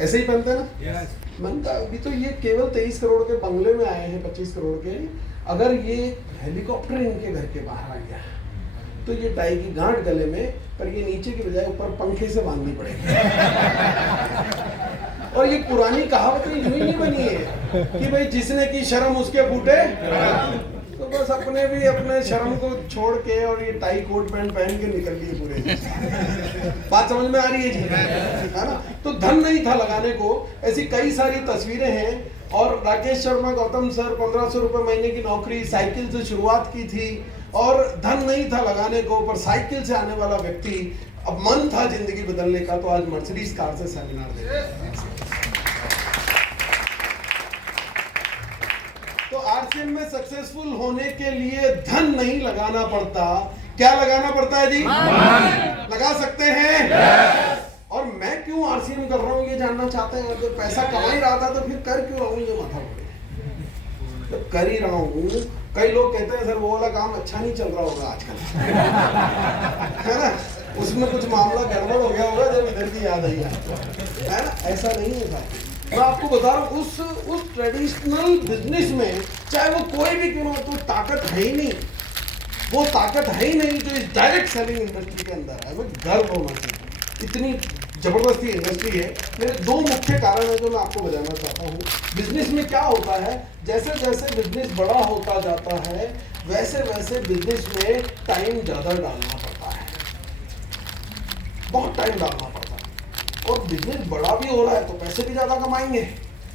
ऐसे ही पहनते हैं ना? मन का अभी तो ये केवल 23 करोड़ के बंगले में आए हैं, 25 करोड़ के। अगर ये हेलीकॉप्टर इनके घर के बाहर आ गया तो ये टाई की गांठ गले में, पर ये नीचे की बजाय ऊपर पंखे से बांधनी पड़ेगी। और ये पुरानी कहावत यूं ही नहीं बनी है कि भाई जिसने की शर्म उसके फूटे। तो बस अपने भी अपने शर्म को छोड़ के और ये टाई कोट पैंट पहन के निकल लिए पूरे। बात समझ में आ रही है जी? है ना? तो धन नहीं था लगाने को। ऐसी कई सारी तस्वीरें हैं। और राकेश शर्मा, गौतम सर, 1500 रुपए महीने की नौकरी, साइकिल से शुरुआत की थी और धन नहीं था लगाने को, पर साइकिल से आने वाला व्यक्ति, अब मन था जिंदगी बदलने का, तो आज मर्सिडीज कार से सेमिनार दे रहे हैं। तो आरसीएम में सक्सेसफुल होने के लिए धन नहीं लगाना पड़ता। क्या लगाना पड़ता है जी? लगा सकते हैं? और मैं क्यों आरसीएम कर रहा हूँ ये जानना चाहते हैं? तो पैसा कमा ही रहा था तो फिर कर क्यों रहा हूँ ये माथा पड़े? तो कर ही रहा हूँ। कई लोग कहते हैं सर वो वाला काम अच्छा नहीं चल रहा होगा आजकल, है ना? उसमें कुछ मामला गड़बड़ हो गया होगा जब इधर की याद आई है ना? ऐसा नहीं है साहब। मैं आपको बता रहा हूँ उस ट्रेडिशनल बिजनेस में चाहे वो कोई भी क्यों ना, तो ताकत है ही नहीं। वो ताकत है ही नहीं जो इस डायरेक्ट सेलिंग इंडस्ट्री के अंदर है। वो गर्व होना चाहिए, इतनी जबरदस्ती इंडस्ट्री है। मेरे दो मुख्य कारण है जो मैं आपको बताना चाहता हूँ। बिजनेस में क्या होता है, जैसे जैसे बिजनेस बड़ा होता जाता है वैसे वैसे बिजनेस में टाइम ज्यादा डालना पड़ता है, बहुत टाइम डालना पड़ता है। और बिजनेस बड़ा भी हो रहा है तो पैसे भी ज्यादा कमाएंगे,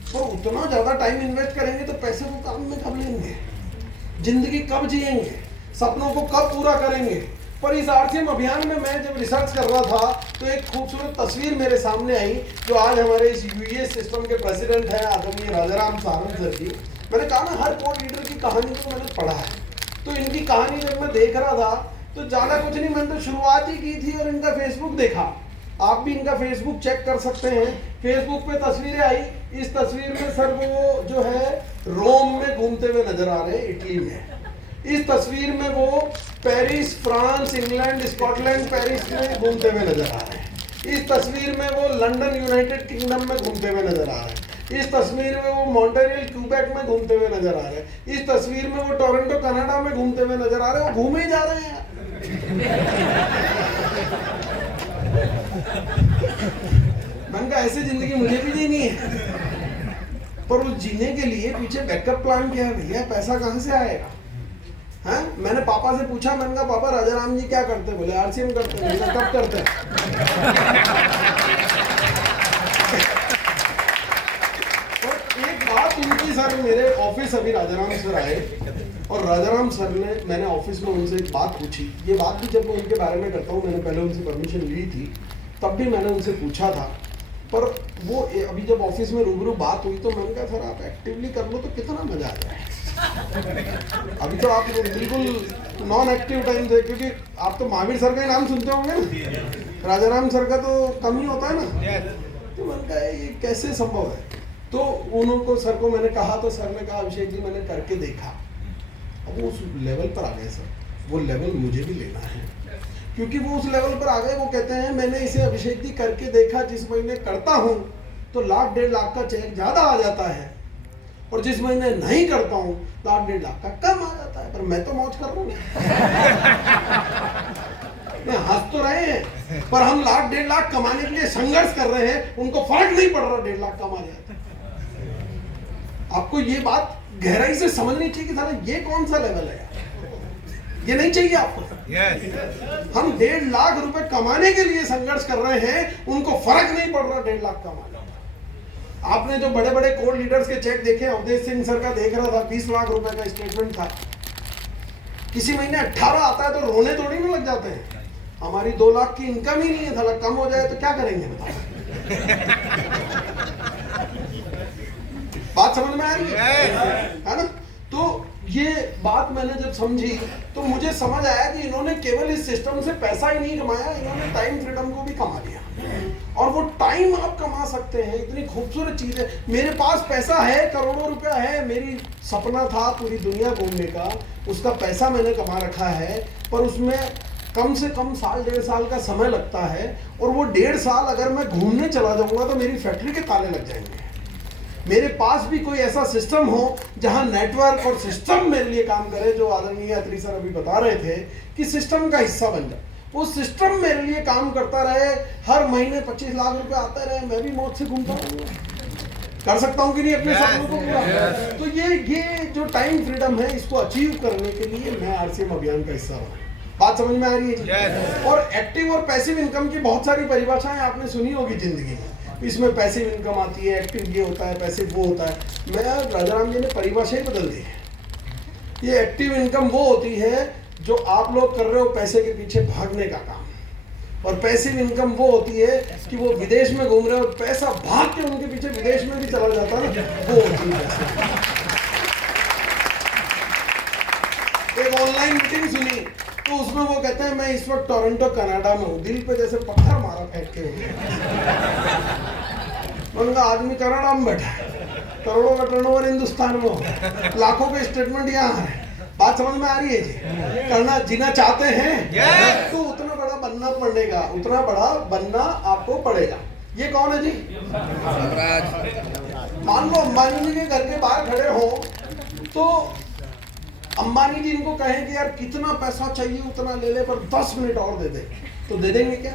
पर उतना ज्यादा टाइम इन्वेस्ट करेंगे तो पैसे को काम में कब लेंगे, जिंदगी कब जिएंगे, सपनों को कब पूरा करेंगे। पर इस आरसीएम अभियान में मैं जब रिसर्च कर रहा था तो एक खूबसूरत तस्वीर मेरे सामने आई जो आज हमारे इस यूएस सिस्टम के प्रेसिडेंट हैं आदरणीय राजाराम सारंग सर जी। मैंने कहा ना हर कोर्ट लीडर की कहानी को मैंने पढ़ा है, तो इनकी कहानी जब मैं देख रहा था तो ज़्यादा कुछ नहीं, मैंने तो शुरुआत ही की थी और इनका फेसबुक देखा। आप भी इनका फेसबुक चेक कर सकते हैं। फेसबुक पे तस्वीरें आई। इस तस्वीर में सर वो जो है रोम में घूमते हुए नजर आ रहे हैं, इटली में। इस तस्वीर में वो Paris, France, England, Scotland, Paris में घूमते हुए नजर आ रहे हैं। इस तस्वीर में वो लंदन, यूनाइटेड किंगडम में घूमते हुए नजर आ रहे हैं। इस तस्वीर में वो मॉन्ट्रियल, क्यूबेक में घूमते हुए नजर आ रहे हैं। इस तस्वीर में वो टोरंटो, कनाडा में घूमते हुए नजर आ रहे हैं। वो घूमे ही जा रहे हैं। मैंने कहा ऐसी जिंदगी मुझे भी जीनी है, पर उस जीने के लिए पीछे बैकअप प्लान क्या है भैया? पैसा कहाँ से आएगा? हाँ, मैंने पापा से पूछा, मैंने कहा पापा राजाराम जी क्या करते? बोले आरसीएम करते हैं। कब करते हैं? और एक बात उनकी सर, मेरे ऑफिस अभी राजाराम सर आए और राजाराम सर ने, मैंने ऑफिस में उनसे एक बात पूछी। ये बात भी जब मैं उनके बारे में करता हूँ, मैंने पहले उनसे परमिशन ली थी, तब भी मैंने उनसे पूछा था। पर वो अभी जब ऑफिस में रूबरू बात हुई तो मैंने कहा सर आप एक्टिवली कर लो तो कितना मजा आ जाए। अभी तो आप बिल्कुल नॉन एक्टिव टाइम थे, क्योंकि आप तो महावीर सर का ही नाम सुनते होंगे ना, राजाराम सर का तो कम ही होता है ना। तो मैंने कहा ये कैसे संभव है? तो उनको सर को मैंने कहा तो सर ने कहा अभिषेक जी मैंने करके देखा। अब वो उस लेवल पर आ गए सर, वो लेवल मुझे भी लेना है, क्योंकि वो उस लेवल पर आ गए। वो कहते हैं मैंने इसे अभिषेक जी करके देखा, जिस महीने करता हूँ तो 1,00,000-1,50,000 का चेक ज्यादा आ जाता है और जिस महीने नहीं करता हूँ 1,00,000-1,50,000 का कम आ जाता है। पर मैं तो मौज कर रहा हूँ। हंस तो रहे हैं, पर हम 1,00,000-1,50,000 कमाने के लिए संघर्ष कर रहे हैं, उनको फर्क नहीं पड़ रहा 1,50,000 कमा जाए। आपको ये बात गहराई से समझनी चाहिए कि साला ये कौन सा लेवल है यार? ये नहीं चाहिए आपको। हम 1,50,000 रुपए कमाने के लिए संघर्ष कर रहे हैं, उनको फर्क नहीं पड़ रहा 1,50,000 कमाने। आपने जो बड़े बड़े कोर लीडर्स के चेक देखे, अवधेश सिंह सर का देख रहा था, 20 लाख रुपए का स्टेटमेंट था। किसी महीने 18 आता है तो रोने थोड़ी ना लग जाते हैं। हमारी 2 लाख की इनकम ही नहीं है, साला कम हो जाए तो क्या करेंगे बताओ। बात समझ में आ रही है ना? तो ये बात मैंने जब समझी तो मुझे समझ आया कि इन्होंने केवल इस सिस्टम से पैसा ही नहीं कमाया, इन्होंने टाइम फ्रीडम को भी कमा लिया। और वो टाइम आप कमा सकते हैं, इतनी खूबसूरत चीज है। मेरे पास पैसा है, करोड़ों रुपया है, मेरी सपना था पूरी दुनिया घूमने का, उसका पैसा मैंने कमा रखा है, पर उसमें कम से कम साल 1.5 साल का समय लगता है, और वो 1.5 साल अगर मैं घूमने चला जाऊंगा तो मेरी फैक्ट्री के ताले लग जाएंगे। मेरे पास भी कोई ऐसा सिस्टम हो जहां नेटवर्क और सिस्टम मेरे लिए काम करे, जो आदरणीय अत्री सर अभी बता रहे थे कि सिस्टम का हिस्सा बन जाए, वो सिस्टम मेरे लिए काम करता रहे, हर महीने 25 लाख रुपए आते रहे, मैं भी मौत से घूमता रहूंगा। कर सकता हूं कि नहीं अपने सपनों को पूरा? तो ये जो टाइम फ्रीडम है, इसको अचीव करने के लिए मैं आरसीएम अभियान का हिस्सा हूँ। बात समझ में आ रही है? और एक्टिव और पैसिव इनकम की बहुत सारी परिभाषाएं आपने सुनी होगी जिंदगी में। इसमें पैसिव इनकम आती है, एक्टिव ये होता है, पैसिव वो होता है। मैं राजाराम जी ने परिभाषा ही बदल दी है। ये एक्टिव इनकम वो होती है जो आप लोग कर रहे हो पैसे के पीछे भागने का काम, और पैसिव इनकम वो होती है कि वो विदेश में घूम रहे हो, पैसा भाग के उनके पीछे विदेश में भी चला जाता है ना, वो होती है। एक ऑनलाइन मीटिंग सुनी तो उसमें वो कहते हैं मैं इस वक्त टोरंटो कनाडा में हूँ, दिल पे जैसे पत्थर मारा फेंक के। उनका आदमी कनाडा में बैठा है, करोड़ों का टर्नओवर हिंदुस्तान में हो, लाखों के स्टेटमेंट यहाँ है। बात समझ में आ रही है जी? करना जीना चाहते हैं तो उतना बड़ा बनना पड़ेगा, उतना बड़ा बनना आपको पड़ेगा। ये कौन है जी? मान लो अंबानी जी के घर के बाहर खड़े हो तो अंबानी जी इनको कहें कि यार कितना पैसा चाहिए उतना ले ले, पर 10 मिनट और दे दे, तो दे देंगे क्या?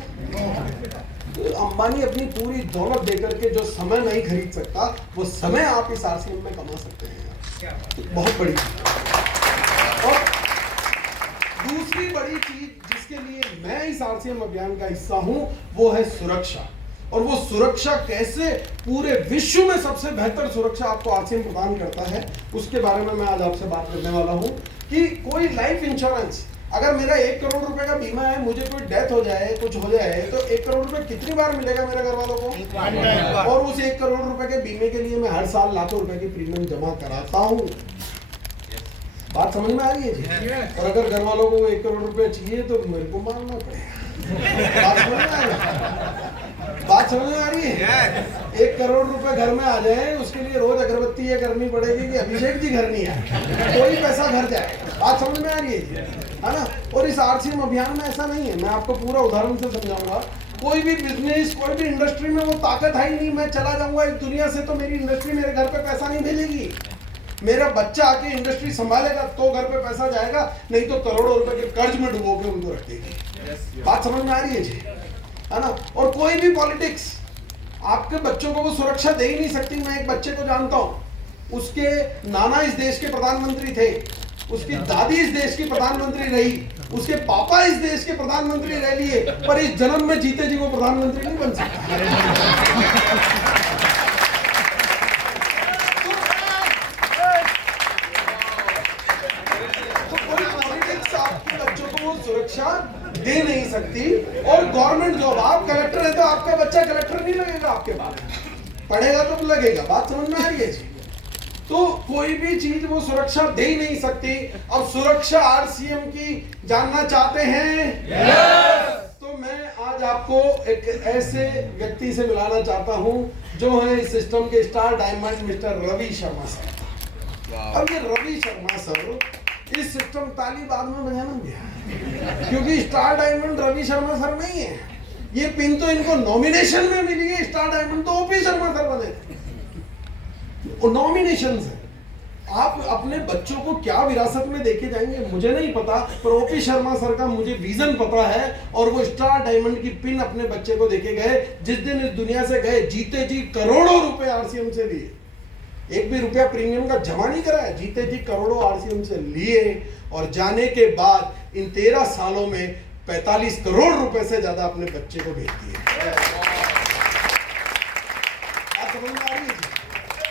तो अंबानी अपनी पूरी दौलत देकर के जो समय नहीं खरीद सकता, वो समय आप इस आरसीएम में कमा सकते हैं। तो बहुत बड़ी और दूसरी बड़ी चीज जिसके लिए मैं इस आरसीएम अभियान का हिस्सा हूं, वो है सुरक्षा। और वो सुरक्षा कैसे पूरे विश्व में सबसे बेहतर सुरक्षा आपको आरसीएम प्रदान करता है, उसके बारे में मैं आज आपसे बात करने वाला हूं। कि कोई लाइफ इंश्योरेंस, अगर मेरा 1 करोड़ रुपए का बीमा है, मुझे कोई डेथ हो जाए, कुछ हो जाए, तो 1 करोड़ रुपए कितनी बार मिलेगा मेरे घर वालों को? और उस 1 करोड़ रुपए के बीमे के लिए मैं हर साल लाखों रुपए की प्रीमियम जमा कराता हूँ। बात समझ में आ रही है जी? और अगर घर वालों को 1 करोड़ रुपए चाहिए तो मेरे को मांगना पड़ेगा। बात समझ में आ रही है? बात समझ में आ रही है? 1 करोड़ रुपए घर में आ जाए, उसके लिए रोज अगरबत्ती ये करनी पड़ेगी कि अभिषेक जी घर नहीं आए, कोई पैसा घर जाएगा। बात समझ में आ रही है ना? और इस आरसीएम अभियान में ऐसा नहीं है। मैं आपको पूरा उदाहरण से समझाऊंगा। कोई भी बिजनेस, कोई भी इंडस्ट्री में वो ताकत है ही नहीं, मैं चला जाऊंगा इस दुनिया से तो मेरी इंडस्ट्री मेरे घर पे पैसा नहीं भेजेगी। मेरा बच्चा आके इंडस्ट्री संभालेगा तो घर पे पैसा जाएगा, नहीं तो करोड़ों रुपए के कर्ज में डुबो के उनको रख देगी। बात समझ में आ रही है जी? है ना? और कोई भी पॉलिटिक्स आपके बच्चों को वो सुरक्षा दे ही नहीं सकती। मैं एक बच्चे को जानता हूँ, उसके नाना इस देश के प्रधानमंत्री थे, उसकी दादी इस देश की प्रधानमंत्री रही, उसके पापा इस देश के प्रधानमंत्री रह लिए, पर इस जन्म में जीते जी वो प्रधानमंत्री नहीं बन सकता। सुरक्षा दे नहीं सकती। और गवर्नमेंट जॉब, आप कलेक्टर है तो आपका बच्चा कलेक्टर नहीं लगेगा, आपके बाद पढ़ेगा तो लगेगा। बात समझ में आ रही है जी? तो कोई भी चीज वो सुरक्षा दे ही नहीं सकती। अब सुरक्षा आरसीएम की जानना चाहते हैं? तो मैं आज आपको एक ऐसे व्यक्ति से मिलाना चाहता हूं जो है इस सिस्टम के star diamond, mister Ravi Sharma sir. अब ये रवि शर्मा सर, इस सिस्टम ताली बाद में बजाना गया, क्योंकि star diamond Ravi Sharma sir नहीं है। ये पिन तो इनको नॉमिनेशन में मिली है, स्टार डायमंड तो ओपी शर्मा सर बने थे। नॉमिनेशन है। आप अपने बच्चों को क्या विरासत में देके जाएंगे मुझे नहीं पता, पर ओपी शर्मा सर का मुझे विजन पता है, और वो स्टार डायमंड की पिन अपने बच्चे को देके गए। जिस दिन इस दुनिया से गए, जीते जी करोड़ों रुपए आरसीएम से लिए, एक भी रुपया प्रीमियम का जमा नहीं कराया, जीते जी करोड़ों आरसीएम से लिए। और जाने के बाद इन 13 सालों में 45 करोड़ रुपए से ज्यादा अपने बच्चे को भेज दिए।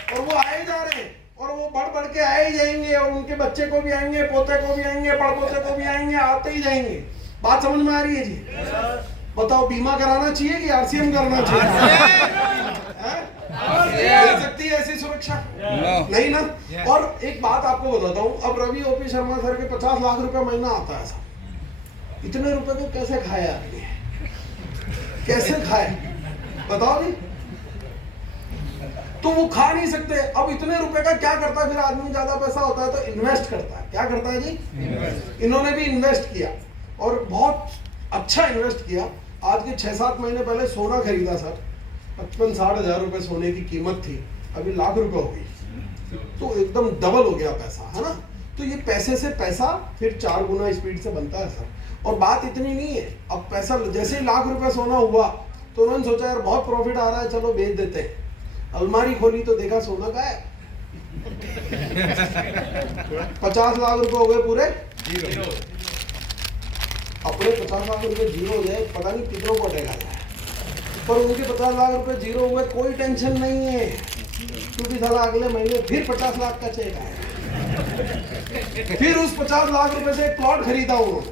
और वो आए जा रहे हैं, और वो बढ़ बढ़ के आए ही जाएंगे, और उनके बच्चे को भी आएंगे, पोते को भी आएंगे, पड़पोते को भी आएंगे, आते ही जाएंगे। बात समझ में आ रही है जी? बताओ, बीमा कराना चाहिए कि आरसीएम करना चाहिए? मिल सकती है ऐसी सुरक्षा? नहीं ना। और एक बात आपको बताता हूँ, अब रवि ओपी शर्मा सर के 50 लाख रुपए महीना आता है साहब। इतने रुपए को कैसे खाए आदमी? कैसे खाए बताओ जी? तो वो खा नहीं सकते। अब इतने रुपए का क्या करता है फिर आदमी? ज्यादा पैसा होता है तो इन्वेस्ट करता है। क्या करता है जी? इन्होंने भी इन्वेस्ट किया। और बहुत अच्छा इन्वेस्ट किया। आज के 6-7 महीने पहले सोना खरीदा सर, 55-60 हज़ार रुपये सोने की कीमत थी, अभी लाख रुपए हो गई, तो एकदम डबल हो गया पैसा, है ना। तो ये पैसे से पैसा फिर 4 गुना स्पीड से बनता है सर। और बात इतनी नहीं है, अब पैसा जैसे ही लाख रुपए सोना हुआ तो उन्होंने सोचा यार बहुत प्रॉफिट आ रहा है, चलो बेच देते हैं। अलमारी खोली तो देखा सोना का है 50 लाख रुपए हो गए पूरे जीरो। अपने 50 लाख रुपए जीरो हो जाए, पता नहीं कितनों को अटेगा जाए, पर उनके 50 लाख रुपए जीरो हुए, कोई टेंशन नहीं है, क्योंकि साला अगले महीने फिर 50 लाख का चेक आया। फिर उस 50 लाख रुपए से एक प्लॉट खरीदा उन्होंने,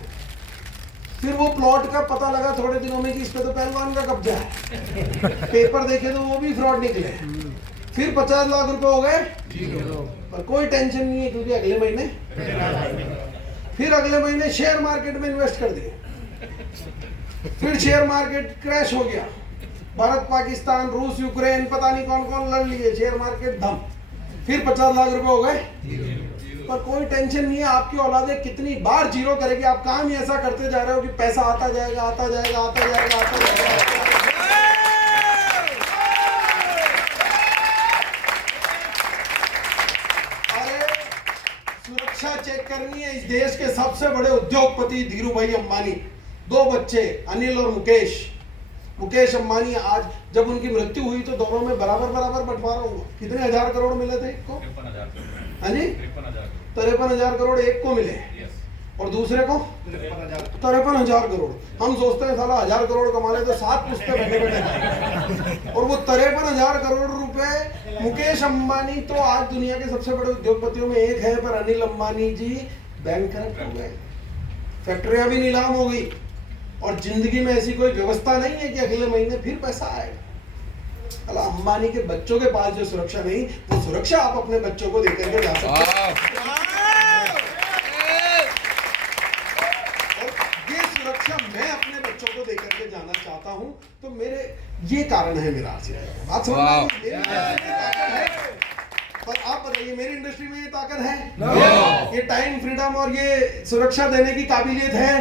फिर वो प्लॉट का पता लगा थोड़े दिनों में कि इस पे तो पहलवान का कब्जा है, पेपर देखे तो वो भी फ्रॉड निकले, फिर 50 लाख रुपए हो गए जीरो। पर कोई टेंशन नहीं है, क्योंकि अगले महीने फिर अगले महीने शेयर मार्केट में इन्वेस्ट कर दिए, फिर शेयर मार्केट क्रैश हो गया, भारत पाकिस्तान रूस यूक्रेन पता नहीं कौन कौन लड़ लिए, शेयर मार्केट धम, फिर 50 लाख रुपए हो गए। पर कोई टेंशन नहीं है, आपकी औलादे कितनी बार जीरो करेगी, आप काम ही ऐसा करते जा रहे हो कि पैसा आता जाएगा आता जाएगा आता जाएगा आता जाएगा। अरे सुरक्षा चेक करनी है। इस देश के सबसे बड़े उद्योगपति धीरू भाई अंबानी, 2 बच्चे अनिल और मुकेश अंबानी, आज जब उनकी मृत्यु हुई तो दोनों में बराबर बंटवारा हुआ। कितने हजार करोड़ मिले थे एक को? हाँ जी, 53,000 करोड़ एक को मिले, और दूसरे को 53,000 करोड़। हम सोचते हैं साला 1000 करोड़ कमा ले तो 7 पुश्ते बैठे बैठे, और वो 53,000 करोड़ रुपए। मुकेश अंबानी तो आज दुनिया के सबसे बड़े उद्योगपतियों में एक है, पर अनिल अंबानी जी बैंकरप्ट हो गए, फैक्ट्रियां भी नीलाम हो गई, और जिंदगी में ऐसी कोई व्यवस्था नहीं है कि अगले महीने फिर पैसा आएगा। अंबानी के बच्चों के पास जो सुरक्षा नहीं, वो सुरक्षा आप अपने बच्चों को देकर के जा सकते हैं। और ये सुरक्षा मैं अपने बच्चों को देकर के जाना चाहता हूं, तो मेरे ये कारण है मेरा आशीर्वाद। बात समझ में है? पर आप बताइए, मेरी इंडस्ट्री में ये ताकत है? ये टाइम फ्रीडम और ये सुरक्षा देने की काबिलियत है?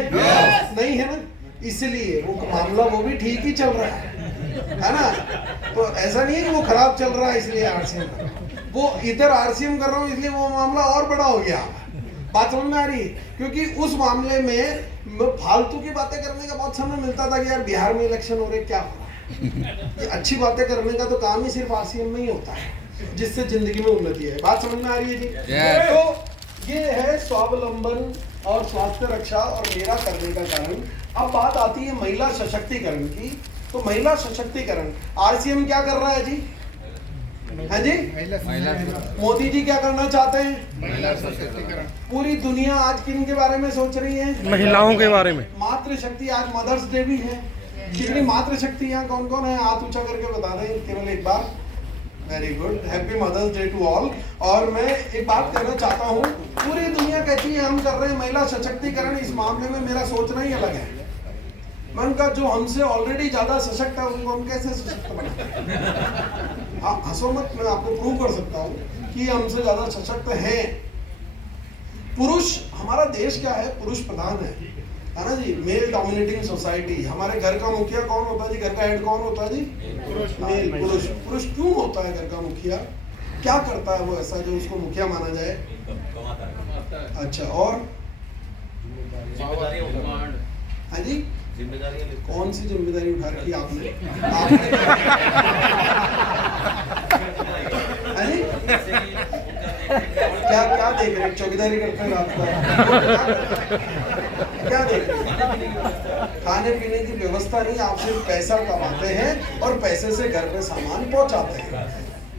नहीं है ना, इसलिए वो मामला वो भी ठीक ही चल रहा है ना। तो ऐसा नहीं है कि वो खराब चल रहा है इसलिए आरसीएम, वो इधर आरसीएम कर रहा हूँ इसलिए वो मामला और बड़ा हो गया। बात समझ में आ रही है? क्योंकि उस मामले में फालतू की बातें करने का बहुत समय मिलता था कि यार बिहार में इलेक्शन हो रहे, क्या हो रहा है। ये अच्छी बातें करने का तो काम ही सिर्फ आरसीएम में ही होता है, जिससे जिंदगी में उन्नति है। बात समझ में आ रही है जी? तो ये है स्वावलंबन और स्वास्थ्य रक्षा और मेरा करने का कारण। अब बात आती है महिला सशक्तिकरण की। तो महिला सशक्तिकरण आरसीएम क्या कर रहा है जी? हाँ जी, मोदी जी क्या करना चाहते हैं? महिला सशक्तिकरण। पूरी दुनिया आज किन के बारे में सोच रही है? महिलाओं के बारे में। मातृशक्ति, आज मदर्स डे भी है। कितनी मातृशक्ति यहाँ कौन कौन है? हाथ ऊंचा करके बता दें केवल एक बार। Very good, happy mother's day to all. और मैं एक बात कहना चाहता हूँ, पूरी दुनिया कहती है हम कर रहे हैं महिला सशक्तिकरण, इस मामले में मेरा सोचना ही अलग है। मैं उनका जो हमसे ऑलरेडी ज्यादा सशक्त है उनको हम कैसे सशक्त बनाते? आप हंसो मत, मैं आपको प्रूव कर सकता हूँ कि हमसे ज्यादा सशक्त हैं। पुरुष, हमारा देश क्या है? पुरुष प्रधान है ना जी, मेल डोमिनेटिंग सोसाइटी। हमारे घर का मुखिया कौन होता है जी? घर का हेड कौन होता है जी? मेल, पुरुष। पुरुष क्यों होता है घर का मुखिया? क्या करता है वो ऐसा जो उसको मुखिया माना जाए? अच्छा, और हाँ जी, कौन सी जिम्मेदारी उठा रखी आपने? क्या क्या देख रहे? चौकीदारी करते हैं रात को? क्या देख रहे? खाने पीने की व्यवस्था नहीं, आप सिर्फ पैसा कमाते हैं और पैसे से घर पे सामान पहुंचाते हैं,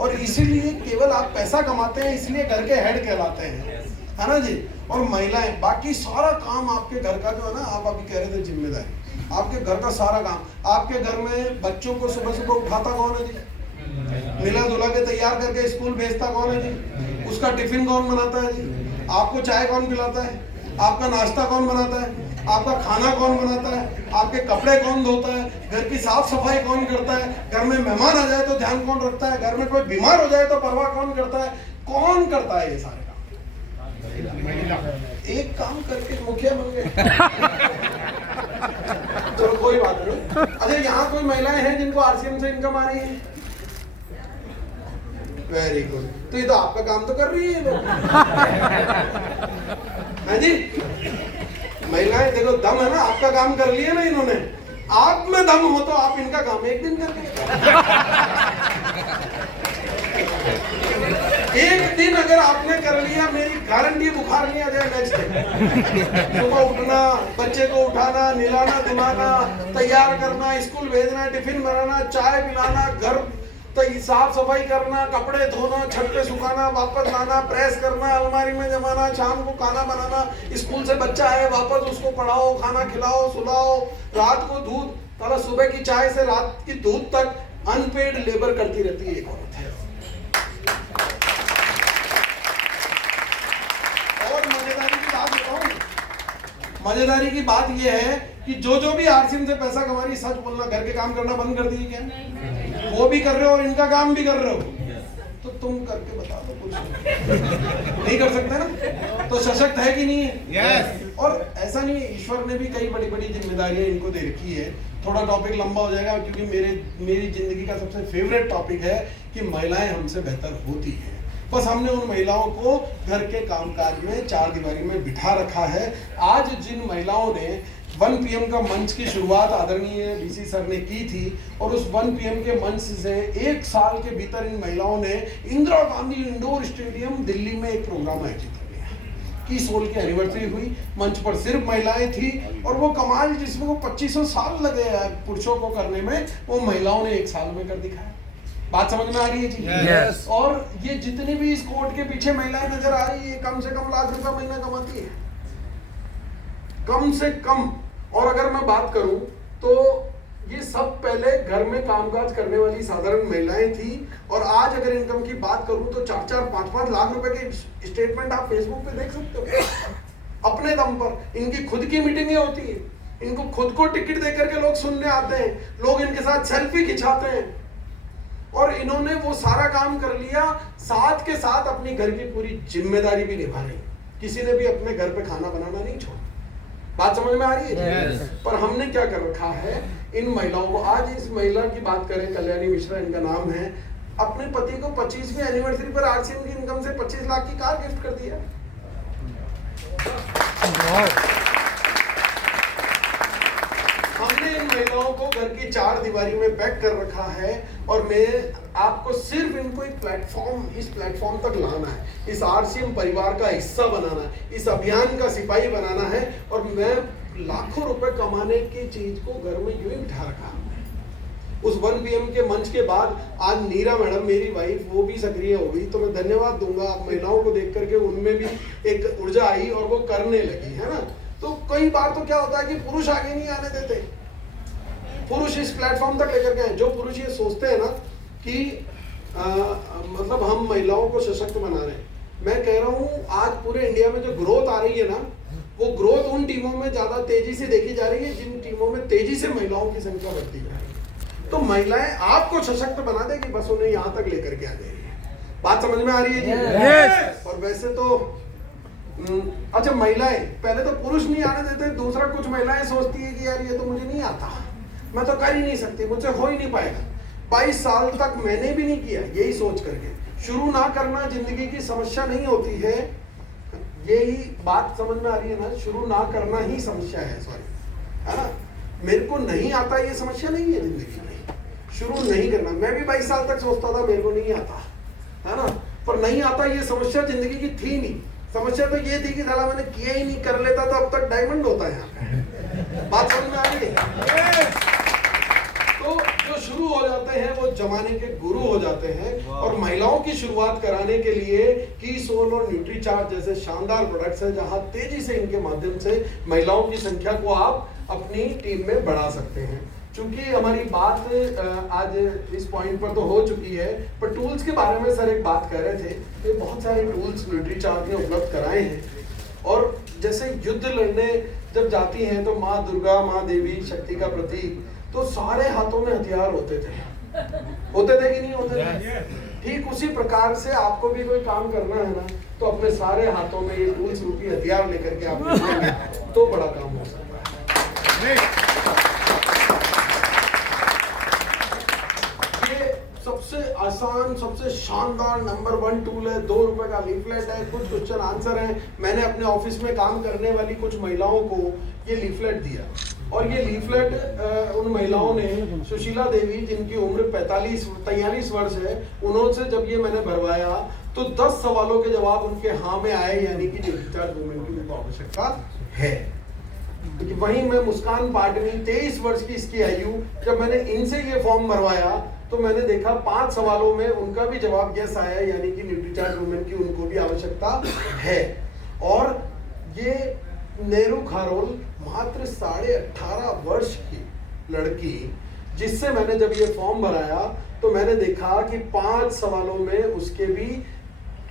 और इसीलिए केवल आप पैसा कमाते हैं इसलिए घर के हेड कहलाते हैं, है ना जी। और महिलाएं, बाकी सारा काम आपके घर का जो है ना, आप अभी कह रहे थे जिम्मेदारी, आपके घर का सारा काम। आपके घर में बच्चों को सुबह सुबह उठाता कौन है जी? मिला धुला के तैयार करके स्कूल भेजता कौन है जी? उसका टिफिन कौन बनाता है जी? आपको चाय कौन पिलाता है? आपका नाश्ता कौन बनाता है? आपका खाना कौन बनाता है? आपके कपड़े कौन धोता है? घर की साफ सफाई कौन करता है? घर में मेहमान आ जाए तो ध्यान कौन रखता है? घर में कोई बीमार हो जाए तो परवाह कौन करता है? कौन करता है ये सारे काम? एक काम करके मुखिया बन गए। चलो कोई बात नहीं। अच्छा, यहाँ कोई महिलाएं हैं जिनको आरसीएम से इनकम आ रही है? Very good. तो ये तो आपका काम तो कर रही है लोग। हाँ जी, महिलाएं देखो, दम है ना, आपका काम कर लिया ना इन्होंने। आप में दम हो तो आप इनका काम एक दिन करके एक दिन अगर आपने कर लिया, मेरी गारंटी बुखार नहीं आ जाए नेक्स्ट डे। सुबह उठना, बच्चे को उठाना, नहलाना धुलाना, तैयार करना, स्कूल भेजना, टिफिन बनाना, चाय पिलाना, घर तो साफ सफाई करना, कपड़े धोना, छत पे सुखाना, वापस लाना, प्रेस करना, अलमारी में जमाना, शाम को खाना बनाना, स्कूल से बच्चा आए वापस उसको पढ़ाओ, खाना खिलाओ, सुलाओ, रात को दूध, मतलब सुबह की चाय से रात की दूध तक अनपेड लेबर करती रहती है एक औरत है। और मजेदारी की बात बताऊं, मजेदारी की बात यह है कि जो भी आरसीएम से पैसा कमा रही, सच बोलना, घर के काम करना बंद कर दिए क्या? वो भी कर रहे हो और इनका काम भी कर रहे हो, तो तुम करके बता दो। कुछ नहीं कर सकते ना, तो सशक्त है कि नहीं है? Yes. और ऐसा नहीं है, ईश्वर ने भी कई बड़ी बड़ी जिम्मेदारियां इनको दे रखी है। थोड़ा टॉपिक लंबा हो जाएगा क्योंकि मेरी जिंदगी का सबसे फेवरेट टॉपिक है कि महिलाएं हमसे बेहतर होती हैं। बस हमने उन महिलाओं को घर के कामकाज में चार दीवारी में बिठा रखा है। आज जिन महिलाओं ने 1 PM का मंच की शुरुआत आदरणीय डीसी सर ने की थी, और उस 1 PM के मंच से 1 साल के भीतर इन महिलाओं ने इंदिरा गांधी इंडोर स्टेडियम दिल्ली में एक प्रोग्राम आयोजित कर लिया। की सोल की एनिवर्सरी हुई, मंच पर सिर्फ महिलाएं थी, और वो कमाल जिसमें वो 2500 साल लगे पुरुषों को करने में, वो महिलाओं ने 1 साल में कर दिखाया। बात समझ में आ रही है जी? Yes. और ये जितनी भी इस कोर्ट के पीछे महिलाएं नजर आ रही है, कम से कम लाख रुपया महीना कमाती है, कम से कम। और अगर मैं बात करूं तो ये सब पहले घर में कामकाज करने वाली साधारण महिलाएं थी, और आज अगर इनकम की बात करूं तो 4-4, 5-5 लाख रुपए के स्टेटमेंट आप फेसबुक पे देख सकते हो अपने दम पर। इनकी खुद की मीटिंगें होती है, इनको खुद को टिकट देकर के लोग सुनने आते हैं, लोग इनके साथ सेल्फी खिंचाते हैं, और इन्होंने वो सारा काम कर लिया, साथ के साथ अपनी घर की पूरी जिम्मेदारी भी निभा रही। किसी ने भी अपने घर पे खाना बनाना नहीं छोड़ा। बात समझ में आ रही है? Yes. पर हमने क्या कर रखा है इन महिलाओं को। आज इस महिला की बात करें, कल्याणी मिश्रा इनका नाम है, अपने पति को 25वीं एनिवर्सरी पर आरसीएम की इनकम से 25 लाख की कार गिफ्ट कर दिया। हमने इन महिलाओं को घर की चार दीवारी में पैक कर रखा है, और मैं आपको सिर्फ इनको एक प्लेटफॉर्म, इस प्लेटफॉर्म तक लाना है, इस आरसीएम परिवार का हिस्सा बनाना है, इस अभियान का सिपाही बनाना है। और मैं लाखों रुपए कमाने की चीज को घर में यूं ही बिठा रखा। उस 1 PM के मंच के बाद आज नीरा मैडम, मेरी वाइफ, वो भी सक्रिय हो गई, तो मैं धन्यवाद दूंगा। आप महिलाओं को देख करके उनमें भी एक ऊर्जा आई और वो करने लगी, है ना। तो कई बार तो क्या होता है कि पुरुष आगे नहीं आने देते, पुरुष इस प्लेटफॉर्म तक लेकर गए। जो पुरुष ये सोचते हैं ना कि मतलब हम महिलाओं को सशक्त बना रहे हैं, मैं कह रहा हूँ आज पूरे इंडिया में जो ग्रोथ आ रही है ना, वो ग्रोथ उन टीमों में ज्यादा तेजी से देखी जा रही है जिन टीमों में तेजी से महिलाओं की संख्या बढ़ती जा रही है। तो महिलाएं आपको सशक्त बना देगी, बस उन्हें यहाँ तक लेकर के आ जाएगी। बात समझ में आ रही है जी? Yes. और वैसे तो अच्छा, महिलाएं पहले तो पुरुष नहीं आने देते, दूसरा कुछ महिलाएं सोचती है कि यार ये तो मुझे नहीं आता, मैं तो कर ही नहीं सकती, मुझसे हो ही नहीं पाएगा। 22 साल तक मैंने भी नहीं किया, यही सोच करके। शुरू ना करना जिंदगी की समस्या नहीं होती है, यही बात समझ में आ रही है ना? शुरू ना करना ही समस्या है, सॉरी, है ना। मेरे को नहीं आता ये समस्या नहीं है जिंदगी में, शुरू नहीं करना। मैं भी 22 साल तक सोचता था मेरे को नहीं आता, है ना, पर नहीं आता ये समस्या जिंदगी की थी नहीं। समस्या तो ये थी कि साला मैंने किया ही नहीं, कर लेता तो अब तक डायमंड होता है यहाँ पे। बात समझ में आ रही है? तो जो शुरू हो जाते हैं वो जमाने के गुरु हो जाते हैं। और महिलाओं की शुरुआत कराने के लिए की सोल और न्यूट्रीचार्ज जैसे शानदार प्रोडक्ट्स हैं, जहां तेजी से इनके माध्यम से महिलाओं की संख्या को आप अपनी टीम में बढ़ा सकते हैं। चूंकि हमारी बात आज इस पॉइंट पर तो हो चुकी है, पर टूल्स के बारे में सर एक बात कह रहे थे कि बहुत सारे टूल्स न्यूट्रीचार्ज ने उपलब्ध कराए हैं। और जैसे युद्ध लड़ने जब जाती हैं तो माँ दुर्गा, माँ देवी, शक्ति का प्रतीक, तो सारे हाथों में हथियार होते थे कि नहीं होते थे? ठीक उसी प्रकार से आपको भी कोई काम करना है ना, तो अपने सारे हाथों में ये टूल्स रूपी हथियार लेकर के आप निकलेंगे तो बड़ा काम हो सकता है। ये सबसे आसान, सबसे शानदार नंबर 1 टूल है। 2 रुपए का लीफलेट है, कुछ क्वेश्चन आंसर है। मैंने अपने ऑफिस में काम करने वाली कुछ महिलाओं को ये लीफलेट दिया, और ये लीफलेट उन महिलाओं ने, सुशीला देवी जिनकी उम्र 43 वर्ष है, उन्होंने जब ये मैंने भरवाया तो 10 सवालों के जवाब उनके हाँ में आए, यानी कि डिस्चार्ज वुमेन की उनको आवश्यकता है। वहीं मैं मुस्कान पाटनी 23 वर्ष की इसकी आयु, जब मैंने इनसे ये फॉर्म भरवाया तो मैंने देखा 5 सवालों में उनका भी जवाब यस आया, यानी कि न्यूट्रीचार्ज वुमेन की उनको भी आवश्यकता है। और ये नेहरू खारोल मात्र 18.5 वर्ष की लड़की, जिससे मैंने जब ये फॉर्म भराया तो मैंने देखा कि 5 सवालों में उसके भी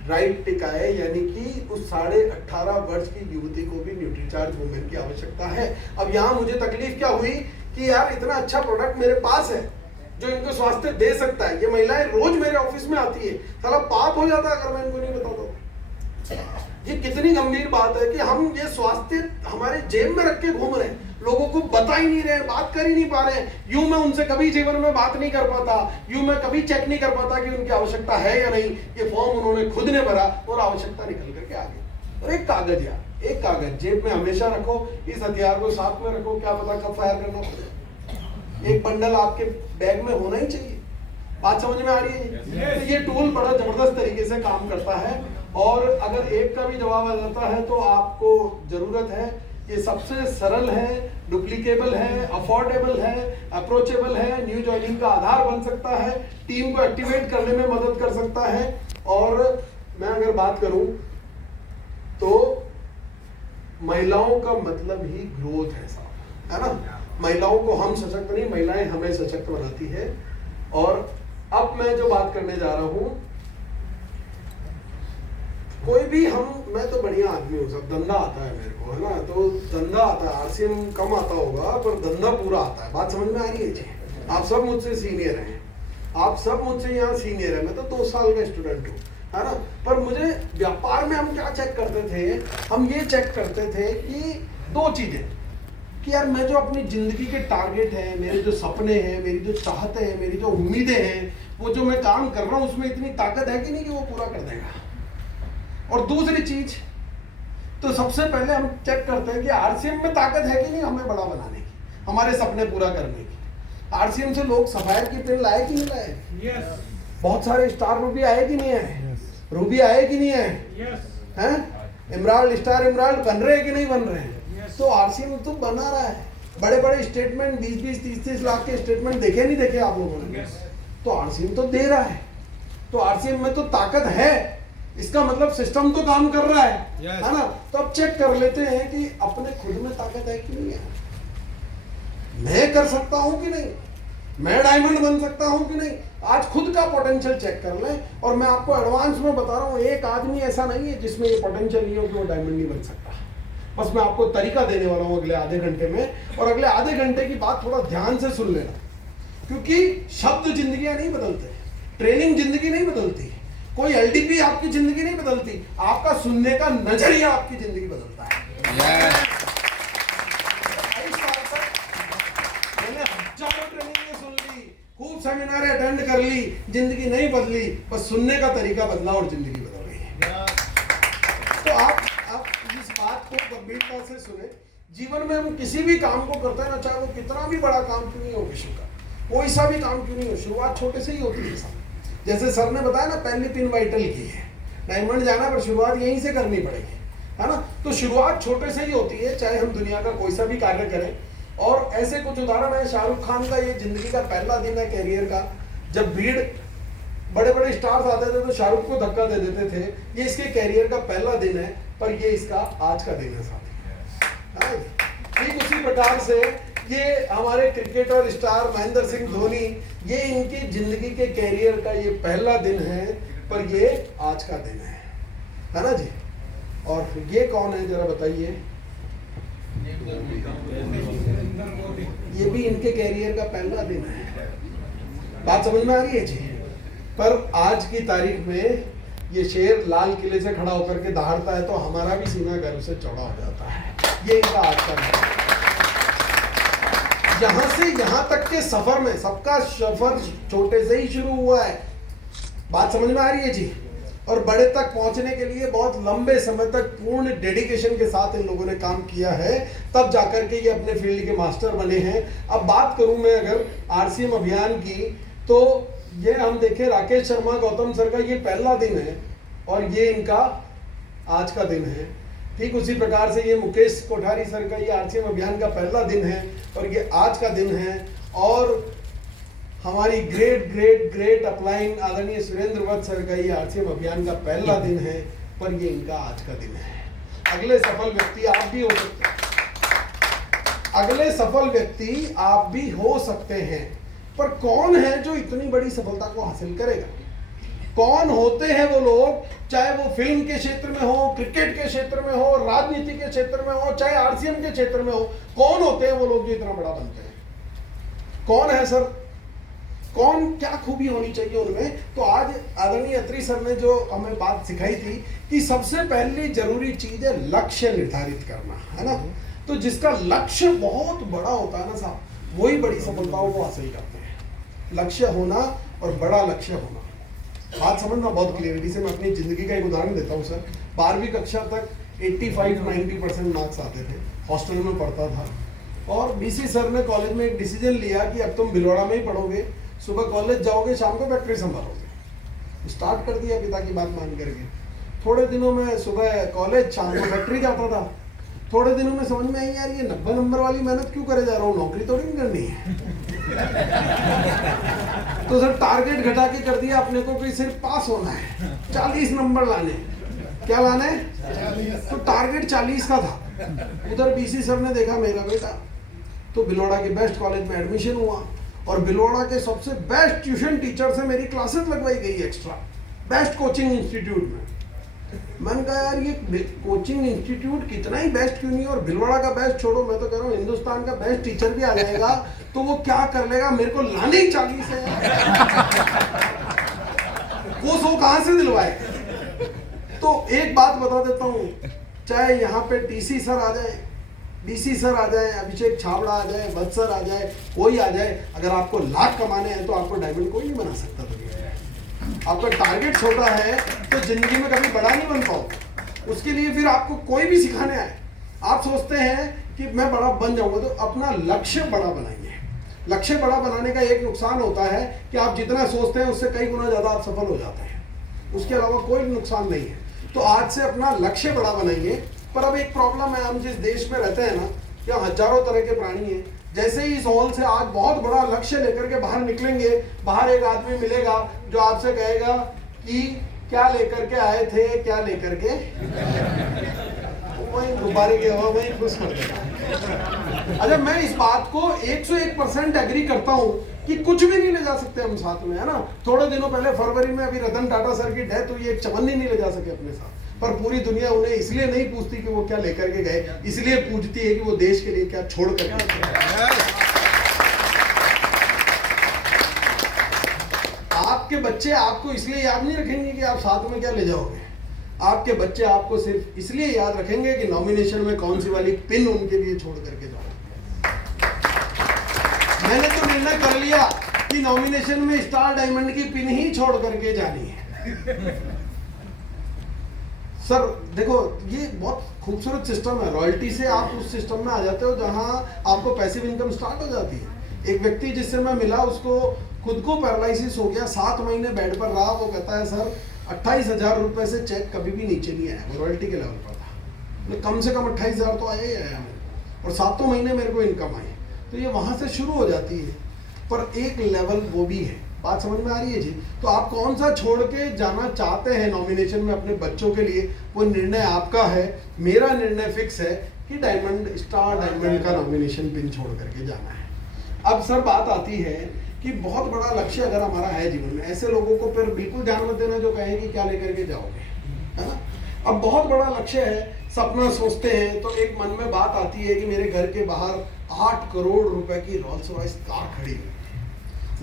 राइट टिक आए, यानी कि उस 18.5 वर्ष की युवती को भी न्यूट्रीचार्ज वुमेन की आवश्यकता है। अब यहाँ मुझे तकलीफ क्या हुई कि यार इतना अच्छा प्रोडक्ट मेरे पास है जो इनको स्वास्थ्य दे सकता है। ये महिलाएं रोज मेरे ऑफिस में आती है, साला पाप हो जाता अगर मैं इनको नहीं बताता। ये कितनी गंभीर बात है कि हम ये स्वास्थ्य हमारे जेब में रख के घूम रहे हैं, लोगों को बता ही नहीं रहे, बात कर ही नहीं पा रहे हैं। यूं मैं उनसे कभी जीवन में बात नहीं कर पाता, यूं मैं कभी चेक नहीं कर पाता कि उनकी आवश्यकता है या नहीं। ये फॉर्म उन्होंने खुद ने भरा और आवश्यकता निकल करके आ गई। और एक कागज, यार एक कागज जेब में हमेशा रखो, इस हथियार को साथ में रखो, क्या पता कब फायर करना पड़े। एक बंडल आपके बैग में होना ही चाहिए। बात समझ में आ रही है? तो ये टूल बड़ा जबरदस्त तरीके से काम करता है, और अगर एक का भी जवाब आ जाता है तो आपको जरूरत है। ये सबसे सरल है, डुप्लीकेबल है, अफोर्डेबल है, अप्रोचेबल है, न्यू ज्वाइनिंग का आधार बन सकता है, टीम को एक्टिवेट करने में मदद कर सकता है। और मैं अगर बात करूं तो महिलाओं का मतलब ही ग्रोथ है साहब, है ना। महिलाओं को हम सशक्त नहीं, महिलाएं हमें सशक्त बनाती है। और अब मैं जो बात करने जा रहा हूं, कोई भी मैं तो बढ़िया आदमी हूँ, सब धंधा आता है मेरे को, है ना। तो धंधा आता है, आरसीएम कम आता होगा पर धंधा पूरा आता है। बात समझ में आ रही है जी? आप सब मुझसे सीनियर हैं, आप सब मुझसे यहाँ सीनियर है। मैं तो 2 साल का स्टूडेंट हूँ, है ना। पर मुझे व्यापार में हम क्या चेक करते थे, हम ये चेक करते थे कि 2 चीजें, कि यार मैं जो अपनी जिंदगी के टारगेट हैं, मेरे जो सपने हैं, मेरी जो चाहते हैं, मेरी जो उम्मीदें हैं, वो जो मैं काम कर रहा हूँ उसमें इतनी ताकत है कि नहीं कि वो पूरा कर देगा। और दूसरी चीज, तो सबसे पहले हम चेक करते हैं कि आरसीएम में ताकत है कि नहीं हमें बड़ा बनाने की, हमारे सपने पूरा करने की। आरसीएम से लोग सफायर की पेन लाए कि नहीं लाए? yes. बहुत सारे स्टार रूबी आए कि नहीं आए? yes. रूबी आए कि नहीं आए? yes. हैं? इमराल्ड, स्टार इमराल्ड बन रहे हैं कि नहीं बन रहे हैं? yes. तो आरसीएम तो बना रहा है। बड़े बड़े स्टेटमेंट 20-20, 30-30 लाख के स्टेटमेंट देखे नहीं देखे आप लोगों ने? yes. तो आरसीएम तो दे रहा है, तो आरसीएम में तो ताकत है, इसका मतलब सिस्टम तो काम कर रहा है, yes. है ना। तो अब चेक कर लेते हैं कि अपने खुद में ताकत है कि नहीं है, मैं कर सकता हूं कि नहीं, मैं डायमंड बन सकता हूं कि नहीं। आज खुद का पोटेंशियल चेक कर लें। और मैं आपको एडवांस में बता रहा हूं, एक आदमी ऐसा नहीं है जिसमें ये पोटेंशियल नहीं हो कि वो डायमंड नहीं बन सकता। बस मैं आपको तरीका देने वाला हूं अगले आधे घंटे में, और अगले आधे घंटे की बात थोड़ा ध्यान से सुन लेना, क्योंकि शब्द जिंदगियां नहीं बदलते, ट्रेनिंग जिंदगी नहीं बदलती, कोई एलडीपी आपकी जिंदगी नहीं बदलती, आपका सुनने का नजरिया आपकी जिंदगी बदलता है। मैंने हजारों ट्रेनिंग सुन ली, खूब सेमिनार अटेंड कर ली, जिंदगी नहीं बदली, बस सुनने का तरीका बदला और जिंदगी बदल गई। तो आप इस बात को गंभीरता से सुने। जीवन में हम किसी भी काम को करते हैं ना, चाहे वो कितना भी बड़ा काम क्यों नहीं हो, विश्व का कोई सा भी काम क्यों नहीं हो, शुरुआत छोटे से ही होती है। जैसे सर ने बताया ना, पहली पिन वाइटल की है, डायमंड जाना पर शुरुआत यहीं से करनी पड़ेगी, है ना। तो शुरुआत छोटे से ही होती है, चाहे हम दुनिया का कोई सा भी कार्य करें। और ऐसे कुछ उदाहरण है, शाहरुख खान का ये जिंदगी का पहला दिन है कैरियर का। जब भीड़ बड़े बड़े स्टार्स आते थे तो शाहरुख को धक्का दे देते थे। ये इसके कैरियर का पहला दिन है, पर ये इसका आज का दिन है साथी। ठीक उसी प्रकार से ये हमारे क्रिकेटर स्टार महेंद्र सिंह धोनी, ये इनकी जिंदगी के कैरियर का ये पहला दिन है, पर ये आज का दिन है ना जी। और ये कौन है जरा बताइए? ये भी इनके कैरियर का पहला दिन है। बात समझ में आ रही है जी? पर आज की तारीख में ये शेर लाल किले से खड़ा होकर के दहाड़ता है तो हमारा भी सीना गर्व से चौड़ा हो जाता है। ये इनका आज का है। यहाँ से यहाँ तक के सफर में सबका सफर छोटे से ही शुरू हुआ है, बात समझ में आ रही है जी। और बड़े तक पहुंचने के लिए बहुत लंबे समय तक पूर्ण डेडिकेशन के साथ इन लोगों ने काम किया है, तब जाकर के ये अपने फील्ड के मास्टर बने हैं। अब बात करूं मैं अगर आरसीएम अभियान की, तो ये हम देखें राकेश शर्मा गौतम सर का ये पहला दिन है और ये इनका आज का दिन है। ठीक उसी प्रकार से ये मुकेश कोठारी सर का ये आरसीएम अभियान का पहला दिन है और ये आज का दिन है। और हमारी ग्रेट ग्रेट ग्रेट अपलाइन आदरणीय सुरेंद्र वत्स सर का ये आरसीएम अभियान का पहला दिन है, पर ये इनका आज का दिन है। अगले सफल व्यक्ति आप भी हो सकते हैं, अगले सफल व्यक्ति आप भी हो सकते हैं, पर कौन है जो इतनी बड़ी सफलता को हासिल करेगा? कौन होते हैं वो लोग, चाहे वो फिल्म के क्षेत्र में हो, क्रिकेट के क्षेत्र में हो, राजनीति के क्षेत्र में हो, चाहे आरसीएम के क्षेत्र में हो, कौन होते हैं वो लोग जो इतना बड़ा बनते हैं? कौन है सर? कौन, क्या खूबी होनी चाहिए उनमें? तो आज आदरणीय अत्री सर ने जो हमें बात सिखाई थी कि सबसे पहली जरूरी चीज है लक्ष्य निर्धारित करना, है ना। तो जिसका लक्ष्य बहुत बड़ा होता है ना साहब, वही बड़ी सफलताओं को हासिल करते हैं। लक्ष्य होना और बड़ा लक्ष्य होना, बात समझना बहुत क्लियरिटी से। मैं अपनी जिंदगी का एक उदाहरण देता हूँ सर। 12वीं कक्षा तक 85-90% मार्क्स आते थे, हॉस्टल में पढ़ता था, और बीसी सर ने कॉलेज में एक डिसीजन लिया कि अब तुम भिलवाड़ा में ही पढ़ोगे, सुबह कॉलेज जाओगे, शाम को फैक्ट्री संभालोगे। स्टार्ट कर दिया पिता की बात मान करके। थोड़े दिनों में सुबह कॉलेज, शाम को फैक्ट्री जाता था। थोड़े दिनों में समझ में आई यार ये 90 नंबर वाली मेहनत क्यों करे जा रहा हूँ, नौकरी तो नहीं करनी है। तो सर टारगेट घटा के कर दिया अपने को कि सिर्फ पास होना है, 40 नंबर लाने। क्या लाने? तो टारगेट 40 का था। उधर बीसी सर ने देखा मेरा बेटा तो भिलवाड़ा के बेस्ट कॉलेज में एडमिशन हुआ और भिलवाड़ा के सबसे बेस्ट ट्यूशन टीचर से मेरी क्लासेस लगवाई गई एक्स्ट्रा, बेस्ट कोचिंग इंस्टीट्यूट में। मैंने कहा यार ये कोचिंग इंस्टीट्यूट कितना ही बेस्ट क्यों नहीं, और भिलवाड़ा का बेस्ट छोड़ो, मैं तो कह रहा हूँ हिंदुस्तान का बेस्ट टीचर भी आ जाएगा तो वो क्या कर लेगा, मेरे को लाने ही 40 है। वो सो कहां से दिलवाए? तो एक बात बता देता हूँ, चाहे यहाँ पे टीसी सर आ जाए, डीसी सर आ जाए, अभिषेक छाबड़ा आ जाए, वत्स सर आ जाए, कोई आ जाए, अगर आपको लाख कमाने हैं तो आपको डायमंड कोई नहीं बना सकता। आपका टारगेट छोटा है तो जिंदगी में कभी बड़ा नहीं बन पाओ। उसके लिए फिर आपको कोई भी सिखाने आए, आप सोचते हैं कि मैं बड़ा बन जाऊंगा, तो अपना लक्ष्य बड़ा बनाइए। लक्ष्य बड़ा बनाने का एक नुकसान होता है कि आप जितना सोचते हैं उससे कई गुना ज्यादा आप सफल हो जाते हैं, उसके अलावा कोई नुकसान नहीं है। तो आज से अपना लक्ष्य बड़ा बनाइए। पर अब एक प्रॉब्लम है, हम जिस देश में रहते हैं ना, यहाँ हजारों तरह के प्राणी हैं। जैसे ही इस हॉल से आज बहुत बड़ा लक्ष्य लेकर के बाहर निकलेंगे, बाहर एक आदमी मिलेगा जो आपसे कहेगा कि क्या लेकर के आए थे, क्या लेकर के, वही गुब्बारे की हवा वही खुश कर देगा। अच्छा, मैं इस बात को 101% एग्री करता हूँ कि कुछ भी नहीं ले जा सकते हम साथ में, है ना। थोड़े दिनों पहले फरवरी में अभी रतन टाटा सर की डेथ हुई, एक चवन्नी नहीं ले जा सके अपने साथ, पर पूरी दुनिया उन्हें इसलिए नहीं पूछती कि वो क्या लेकर के गए, इसलिए पूछती है कि वो देश के लिए क्या छोड़ कर गए। आपके बच्चे आपको इसलिए याद नहीं रखेंगे कि आप साथ में क्या ले जाओगे, आपके बच्चे आपको सिर्फ इसलिए याद रखेंगे कि नॉमिनेशन में कौन सी वाली पिन उनके लिए छोड़ करके जाओ। मैंने तो निर्णय कर लिया कि नॉमिनेशन में स्टार डायमंड की पिन ही छोड़ करके जानी है। सर देखो, ये बहुत खूबसूरत सिस्टम है। रॉयल्टी से आप उस सिस्टम में आ जाते हो जहां आपको पैसिव इनकम स्टार्ट हो जाती है। एक व्यक्ति जिससे मैं मिला, उसको खुद को पैरालिसिस हो गया, 7 महीने बेड पर रहा। वो कहता है सर 28,000 रुपए से चेक कभी भी नीचे नहीं आया, वो रॉयल्टी के लेवल पर था। कम से कम 28,000 तो आया ही आया मेरे, और 7 महीने मेरे को इनकम आई। तो ये वहां से शुरू हो जाती है, पर एक लेवल वो भी है। बात समझ में आ रही है जी? तो आप कौन सा छोड़ के जाना चाहते हैं नॉमिनेशन में अपने बच्चों के लिए, वो निर्णय आपका है। मेरा निर्णय फिक्स है कि डायमंड, स्टार डायमंड का नॉमिनेशन पिन छोड़ करके जाना है। अब सर बात आती है कि बहुत बड़ा लक्ष्य अगर हमारा है जीवन में, ऐसे लोगों को फिर बिल्कुल ध्यान मत देना जो कहें कि क्या लेकर के जाओगे, है ना। अब बहुत बड़ा लक्ष्य है, सपना सोचते हैं तो एक मन में बात आती है कि मेरे घर के बाहर 8 करोड़ रुपए की रोल्स रॉयस कार खड़ी हुई।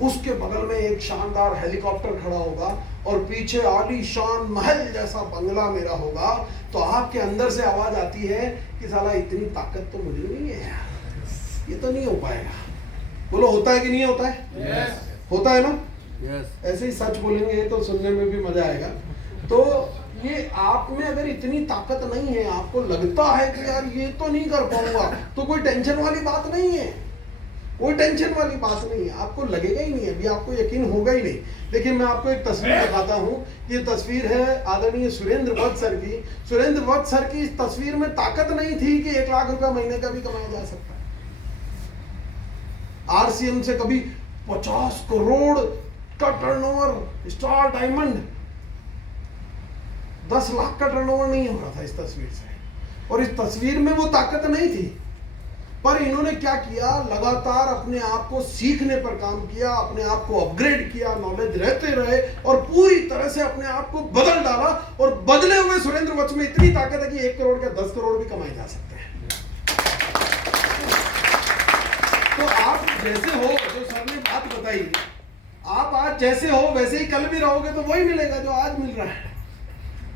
उसके बगल में एक शानदार हेलीकॉप्टर खड़ा होगा और पीछे आलीशान महल जैसा बंगला मेरा होगा, तो आपके अंदर से आवाज आती है कि साला इतनी ताकत तो मुझे नहीं है यार, ये तो नहीं हो पाएगा। बोलो होता है कि नहीं होता है? yes. होता है ना? yes. ऐसे ही सच बोलेंगे तो सुनने में भी मजा आएगा। तो ये आप में अगर इतनी ताकत नहीं है, आपको लगता है कि यार ये तो नहीं कर पाऊंगा, तो कोई टेंशन वाली बात नहीं है, कोई टेंशन वाली बात नहीं है, आपको लगेगा ही नहीं, अभी आपको यकीन होगा ही नहीं। लेकिन मैं आपको एक तस्वीर दिखाता हूँ। ये तस्वीर है आदरणीय सुरेंद्र वत्स सर की। सुरेंद्र वत्स सर की इस तस्वीर में ताकत नहीं थी कि 1 लाख रुपया महीने का भी कमाया जा सकता है। आरसीएम से कभी 50 करोड़ का टर्नओवर, स्टार डायमंड 10 लाख का टर्नओवर नहीं हो रहा था इस तस्वीर से, और इस तस्वीर में वो ताकत नहीं थी। पर इन्होंने क्या किया, लगातार अपने आप को सीखने पर काम किया, अपने आप को अपग्रेड किया, नॉलेज रहते रहे और पूरी तरह से अपने आप को बदल डाला। और बदले हुए सुरेंद्र वत्स में इतनी ताकत है कि 1 करोड़ का 10 करोड़ भी कमाए जा सकते हैं। तो आप जैसे हो, जो सर ने बात बताई, आप आज जैसे हो वैसे ही कल भी रहोगे तो वही मिलेगा जो आज मिल रहा है।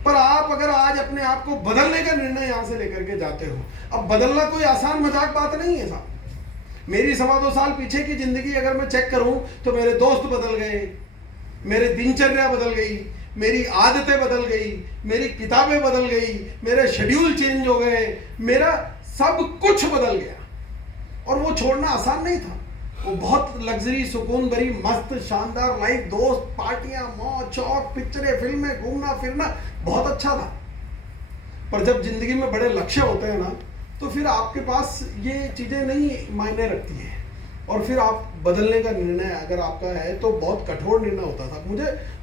पर आप अगर आज अपने आप को बदलने का निर्णय यहां से लेकर के जाते हो, अब बदलना कोई आसान मजाक बात नहीं है साहब। मेरी 2.25 साल पीछे की जिंदगी अगर मैं चेक करूं तो मेरे दोस्त बदल गए, मेरे दिनचर्या बदल गई, मेरी आदतें बदल गई, मेरी किताबें बदल गई, मेरे शेड्यूल चेंज हो गए, मेरा सब कुछ बदल गया। और वो छोड़ना आसान नहीं था। वो बहुत लग्जरी, सुकून भरी, मस्त, शानदार लाइफ, दोस्त, पार्टियां, मौज, शौक, पिक्चरें, फिल्में, घूमना फिरना बहुत अच्छा था। पर जब जिंदगी में बड़े लक्ष्य होते हैं ना, तो फिर आपके पास ये चीजें नहीं मायने रखती है, और फिर आप बदलने का निर्णय अगर आपका है तो बहुत कठोर निर्णय होता था।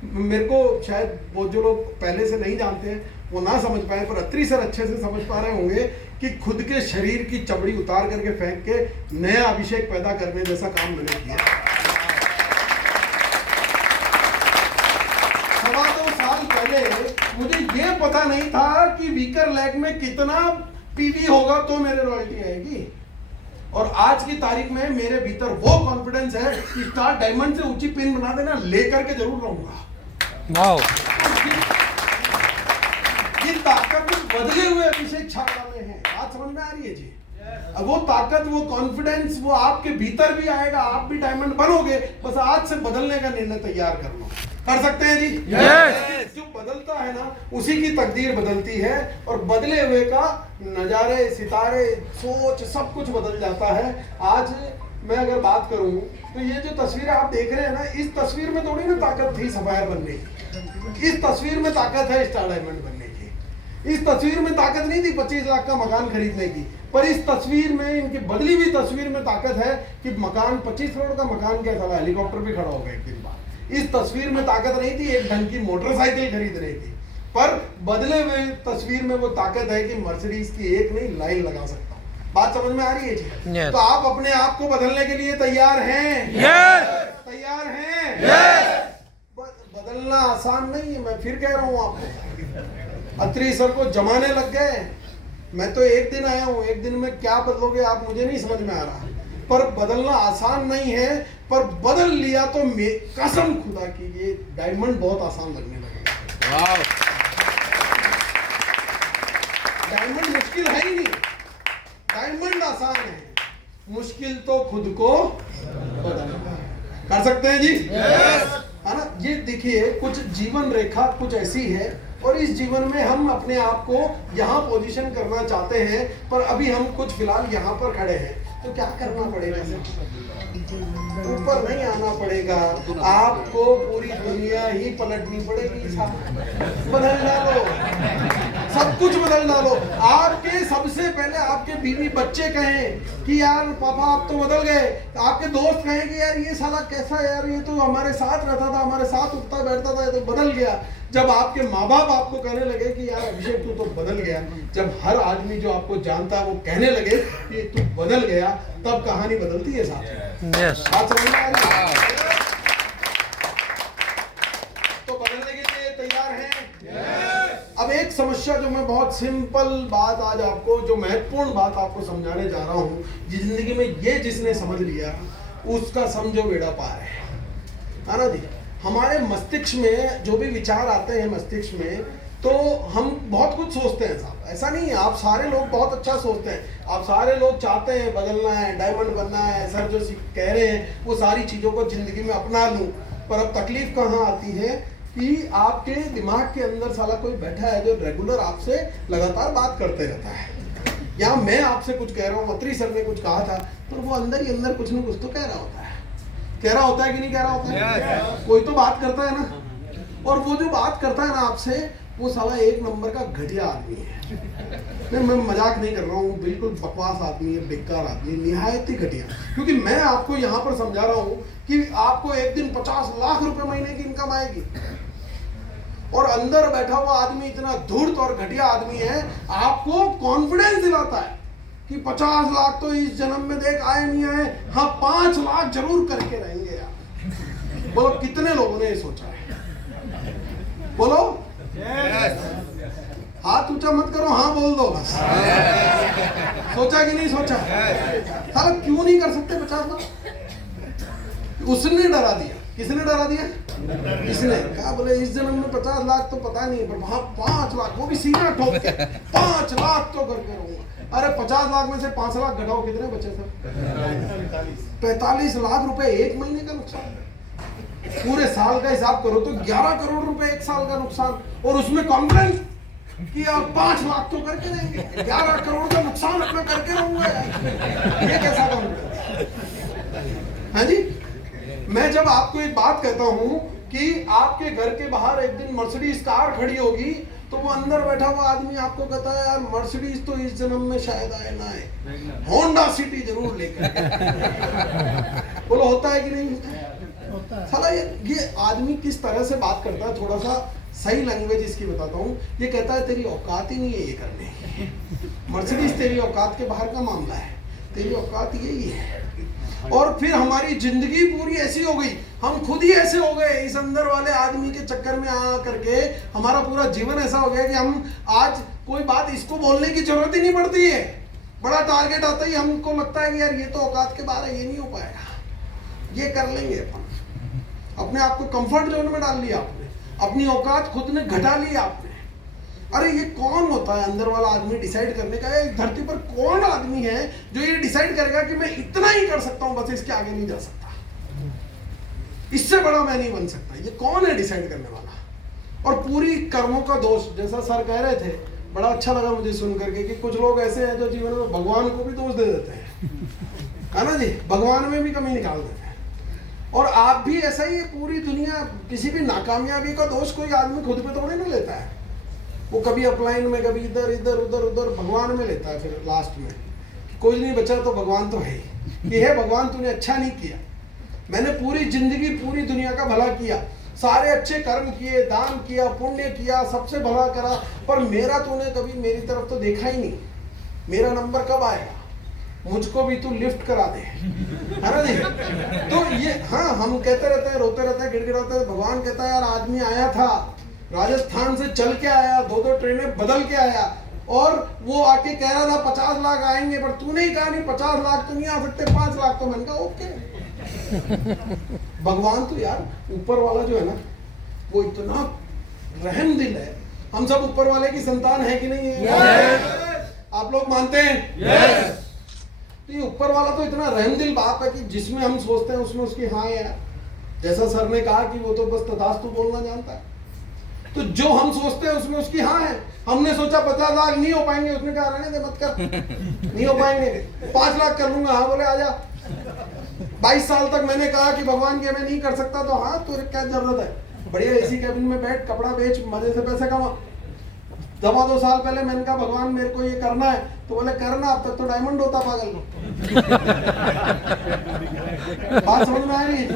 मेरे को शायद वो जो लोग पहले से नहीं जानते हैं वो ना समझ पाए, पर अत्री सर अच्छे से समझ पा रहे होंगे कि खुद के शरीर की चमड़ी उतार करके फेंक के नया अभिषेक पैदा करने जैसा काम मैंने किया। 2.25 साल पहले मुझे ये पता नहीं था कि वीकर लेग में कितना पीवी होगा तो मेरे रॉयल्टी आएगी, और आज की तारीख में मेरे भीतर वो कॉन्फिडेंस है कि स्टार डायमंड से ऊंची पिन बना देना, लेकर के जरूर रहूंगा। वाओ, ये ताकत बदले हुए अभिषेक छात्रा में है। बात समझ में आ रही है जी? अब वो ताकत, वो कॉन्फिडेंस, वो आपके भीतर भी आएगा, आप भी डायमंड बनोगे। बस आज से बदलने का निर्णय तैयार कर लो। कर सकते हैं जी? yes! जो बदलता है ना, उसी की तकदीर बदलती है, और बदले हुए का नजारे, सितारे, सोच, सब कुछ बदल जाता है। आज मैं अगर बात करूं तो ये जो तस्वीर आप देख रहे हैं ना, इस तस्वीर में थोड़ी ना ताकत थी सफायर बनने की, इस तस्वीर में ताकत है स्टार डायमंड बनने की। इस तस्वीर में ताकत नहीं थी 25 लाख का मकान खरीदने की, पर इस तस्वीर में, इनकी बदली हुई तस्वीर में ताकत है कि मकान 25 करोड़ का मकान क्या था, हेलीकॉप्टर भी खड़ा होगा एक दिन बाद। इस तस्वीर में ताकत नहीं थी एक ढंग की मोटरसाइकिल खरीदने की, पर बदले हुए तस्वीर में वो ताकत है कि मर्सिडीज की एक नहीं लाइन लगा सकता हूं। बात समझ में आ रही है जी? yes. तो आप अपने आप को बदलने के लिए तैयार हैं? yes. तैयार हैं? yes. बदलना आसान नहीं है, मैं फिर कह रहा हूं आपको। अत्री सर को जमाने लग गए, मैं तो एक दिन आया हूं, एक दिन में क्या बदलोगे आप मुझे नहीं समझ में आ रहा, पर बदलना आसान नहीं है। पर बदल लिया तो कसम खुदा की ये डायमंड बहुत आसान लगने लगेगा। वाह, डायमंड मुश्किल है ही नहीं, डायमंड आसान है, मुश्किल तो खुद को बदलना। कर सकते हैं जी? yes. है ना? ये देखिए, कुछ जीवन रेखा कुछ ऐसी है, और इस जीवन में हम अपने आप को यहाँ पोजीशन करना चाहते हैं, पर अभी हम कुछ फिलहाल यहाँ पर खड़े हैं। तो क्या करना पड़ेगा? ऊपर नहीं आना पड़ेगा, आपको पूरी दुनिया ही पलटनी पड़ेगी। बदल डालो, सब कुछ बदल डालो। आपके सबसे पहले आपके बीवी बच्चे कहें कि यार पापा आप तो बदल गए, आपके दोस्त कहें कि यार ये साला कैसा यार, ये तो हमारे साथ रहता था, हमारे साथ उठता बैठता था, ये तो बदल गया। जब आपके माँ बाप आपको कहने लगे कि यार अभिषेक तू तो बदल गया, जब हर आदमी जो आपको जानता है वो कहने लगे कि तू बदल गया, तब कहानी बदलती है साथ। बात समझ में आ रही है? तो बदलने के लिए तैयार हैं? अब एक समस्या जो मैं बहुत सिंपल बात आज आपको, जो महत्वपूर्ण बात आपको समझाने जा रहा हूँ, जिंदगी में ये जिसने समझ लिया उसका समझो बेड़ा पार है। है ना जी। हमारे मस्तिष्क में जो भी विचार आते हैं मस्तिष्क में, तो हम बहुत कुछ सोचते हैं साहब, ऐसा नहीं है। आप सारे लोग बहुत अच्छा सोचते हैं, आप सारे लोग चाहते हैं बदलना है, डायमंड बनना है, सर जो कह रहे हैं वो सारी चीज़ों को ज़िंदगी में अपना लूँ। पर अब तकलीफ कहाँ आती है कि आपके दिमाग के अंदर साला कोई बैठा है जो रेगुलर आपसे लगातार बात करते रहता है। या मैं आपसे कुछ कह रहा हूँ, अत्री सर ने कुछ कहा था, पर वो अंदर ही अंदर कुछ न कुछ तो कह रहा होता है। कह रहा होता है कि नहीं कह रहा होता है? कोई तो बात करता है ना। और वो जो बात करता है ना आपसे, वो साला एक नंबर का घटिया आदमी है। मैं मजाक नहीं कर रहा हूँ, बिल्कुल बकवास आदमी है, बेकार आदमी, निहायत ही घटिया। क्योंकि मैं आपको यहाँ पर समझा रहा हूँ कि आपको एक दिन 50 लाख रुपए महीने की इनकम आएगी, और अंदर बैठा हुआ आदमी इतना धूर्त और घटिया आदमी है, आपको कॉन्फिडेंस दिलाता है कि 50 लाख तो इस जन्म में देख आए नहीं आए, हाँ 5 लाख जरूर करके रहेंगे यार। बोलो कितने लोगों ने ये सोचा है? बोलो हाथ ऊंचा मत करो, हाँ बोल दो बस। सोचा कि नहीं सोचा? साला क्यों नहीं कर सकते 50 लाख? उसने डरा दिया। किसने डरा दिया? इसने कहा बोले इस जन्म में 50 लाख तो पता नहीं, पर वहां 5 लाख, वो भी सीना ठोक के 5 लाख तो करके रहूंगा। अरे 50 लाख में से 5 लाख घटाओ, कितने बचे सर? 45 लाख रुपए एक महीने का नुकसान। पूरे साल का हिसाब करो तो 11 करोड़ रुपए एक साल का नुकसान, और उसमें कॉन्फिडेंस कि आप 5 लाख तो करके रहेंगे, 11 करोड़ का नुकसान अपना करके रहूंगा यार। ये कैसा कॉन्फिडेंस है जी? मैं जब आपको एक बात कहता हूं कि आपके घर के बाहर एक दिन मर्सिडीज कार खड़ी होगी, तो वो अंदर बैठा हुआ आदमी आपको कहता है यार मर्सिडीज तो इस जन्म में शायद आए ना आए, होंडा सिटी जरूर लेकर। बोलो होता है कि नहीं होता है? साला ये आदमी किस तरह से बात करता है, थोड़ा सा सही लैंग्वेज इसकी बताता हूँ। ये कहता है तेरी औकात ही नहीं है ये करने की, मर्सिडीज तेरी औकात के बाहर का मामला है, तेरी औकात यही है। और फिर हमारी जिंदगी पूरी ऐसी हो गई, हम खुद ही ऐसे हो गए इस अंदर वाले आदमी के चक्कर में आ करके, हमारा पूरा जीवन ऐसा हो गया कि हम आज कोई बात इसको बोलने की जरूरत ही नहीं पड़ती है। बड़ा टारगेट आता ही हमको लगता है कि यार ये तो औकात के बाहर है, ये नहीं हो पाएगा, ये कर लेंगे अपन। अपने आप को कंफर्ट जोन में डाल लिया आपने, अपनी औकात खुद ने घटा ली आपने। अरे ये कौन होता है अंदर वाला आदमी डिसाइड करने का? इस धरती पर कौन आदमी है जो ये डिसाइड करेगा कि मैं इतना ही कर सकता हूं, बस इसके आगे नहीं जा सकता, इससे बड़ा मैं नहीं बन सकता? ये कौन है डिसाइड करने वाला? और पूरी कर्मों का दोष, जैसा सर कह रहे थे, बड़ा अच्छा लगा मुझे सुन करके कि कुछ लोग ऐसे हैं जो जीवन में भगवान को भी दोष दे देते हैं, है ना जी, भगवान में भी कमी निकाल देते हैं। और आप भी ऐसा ही है, पूरी दुनिया किसी भी नाकामयाबी का दोष कोई आदमी खुद पे थोड़े ना लेता है, वो कभी अपलाइन में, कभी इधर इधर उधर उधर भगवान में लेता है। फिर लास्ट में कोई नहीं बचा तो भगवान तो है ही कि हे भगवान तूने अच्छा नहीं किया, मैंने पूरी जिंदगी पूरी दुनिया का भला किया, सारे अच्छे कर्म किए, दान किया, पुण्य किया, सबसे भला करा, पर मेरा तूने कभी मेरी तरफ तो देखा ही नहीं। मेरा नंबर कब आएगा? मुझको भी तू लिफ्ट करा दे, है ना जी? तो ये हाँ, हम कहते रहते हैं, रोते रहते हैं, गिड़गिड़ाते हैं। भगवान कहता है यार आदमी आया था राजस्थान से, चल के आया, 2-2 ट्रेनें बदल के आया, और वो आके कह रहा था 50 लाख आएंगे, पर तूने ही कहा नहीं 50 लाख तो नहीं आ सकते, 5 लाख तो। मैंने कहा ओके। भगवान तो यार ऊपर वाला जो है ना, वो इतना रहम दिल है। हम सब ऊपर वाले की संतान है कि नहीं है? आप लोग मानते हैं? तो ये ऊपर वाला तो इतना रहम दिल बाप है कि जिसमें हम सोचते हैं उसमें उसकी हाँ है यार। जैसा सर ने कहा कि वो तो बस तथास्तु बोलना जानता है, तो जो हम सोचते हैं उसमें उसकी हाँ है। हमने सोचा 50 लाख नहीं हो पाएंगे, उसने कहा रहने दे मत कर, नहीं हो पाएंगे, 5 लाख कर लूंगा। हाँ बोले आजा। 22 साल तक मैंने कहा कि भगवान के मैं नहीं कर सकता, तो हाँ तुझे क्या जरूरत है, बढ़िया एसी कैबिन में बैठ, कपड़ा बेच, मजे से पैसे कमा। 2 साल पहले मैंने कहा भगवान मेरे को ये करना है, तो बोले करना, अब तक तो डायमंड होता पागल। बात समझ में आ रही है?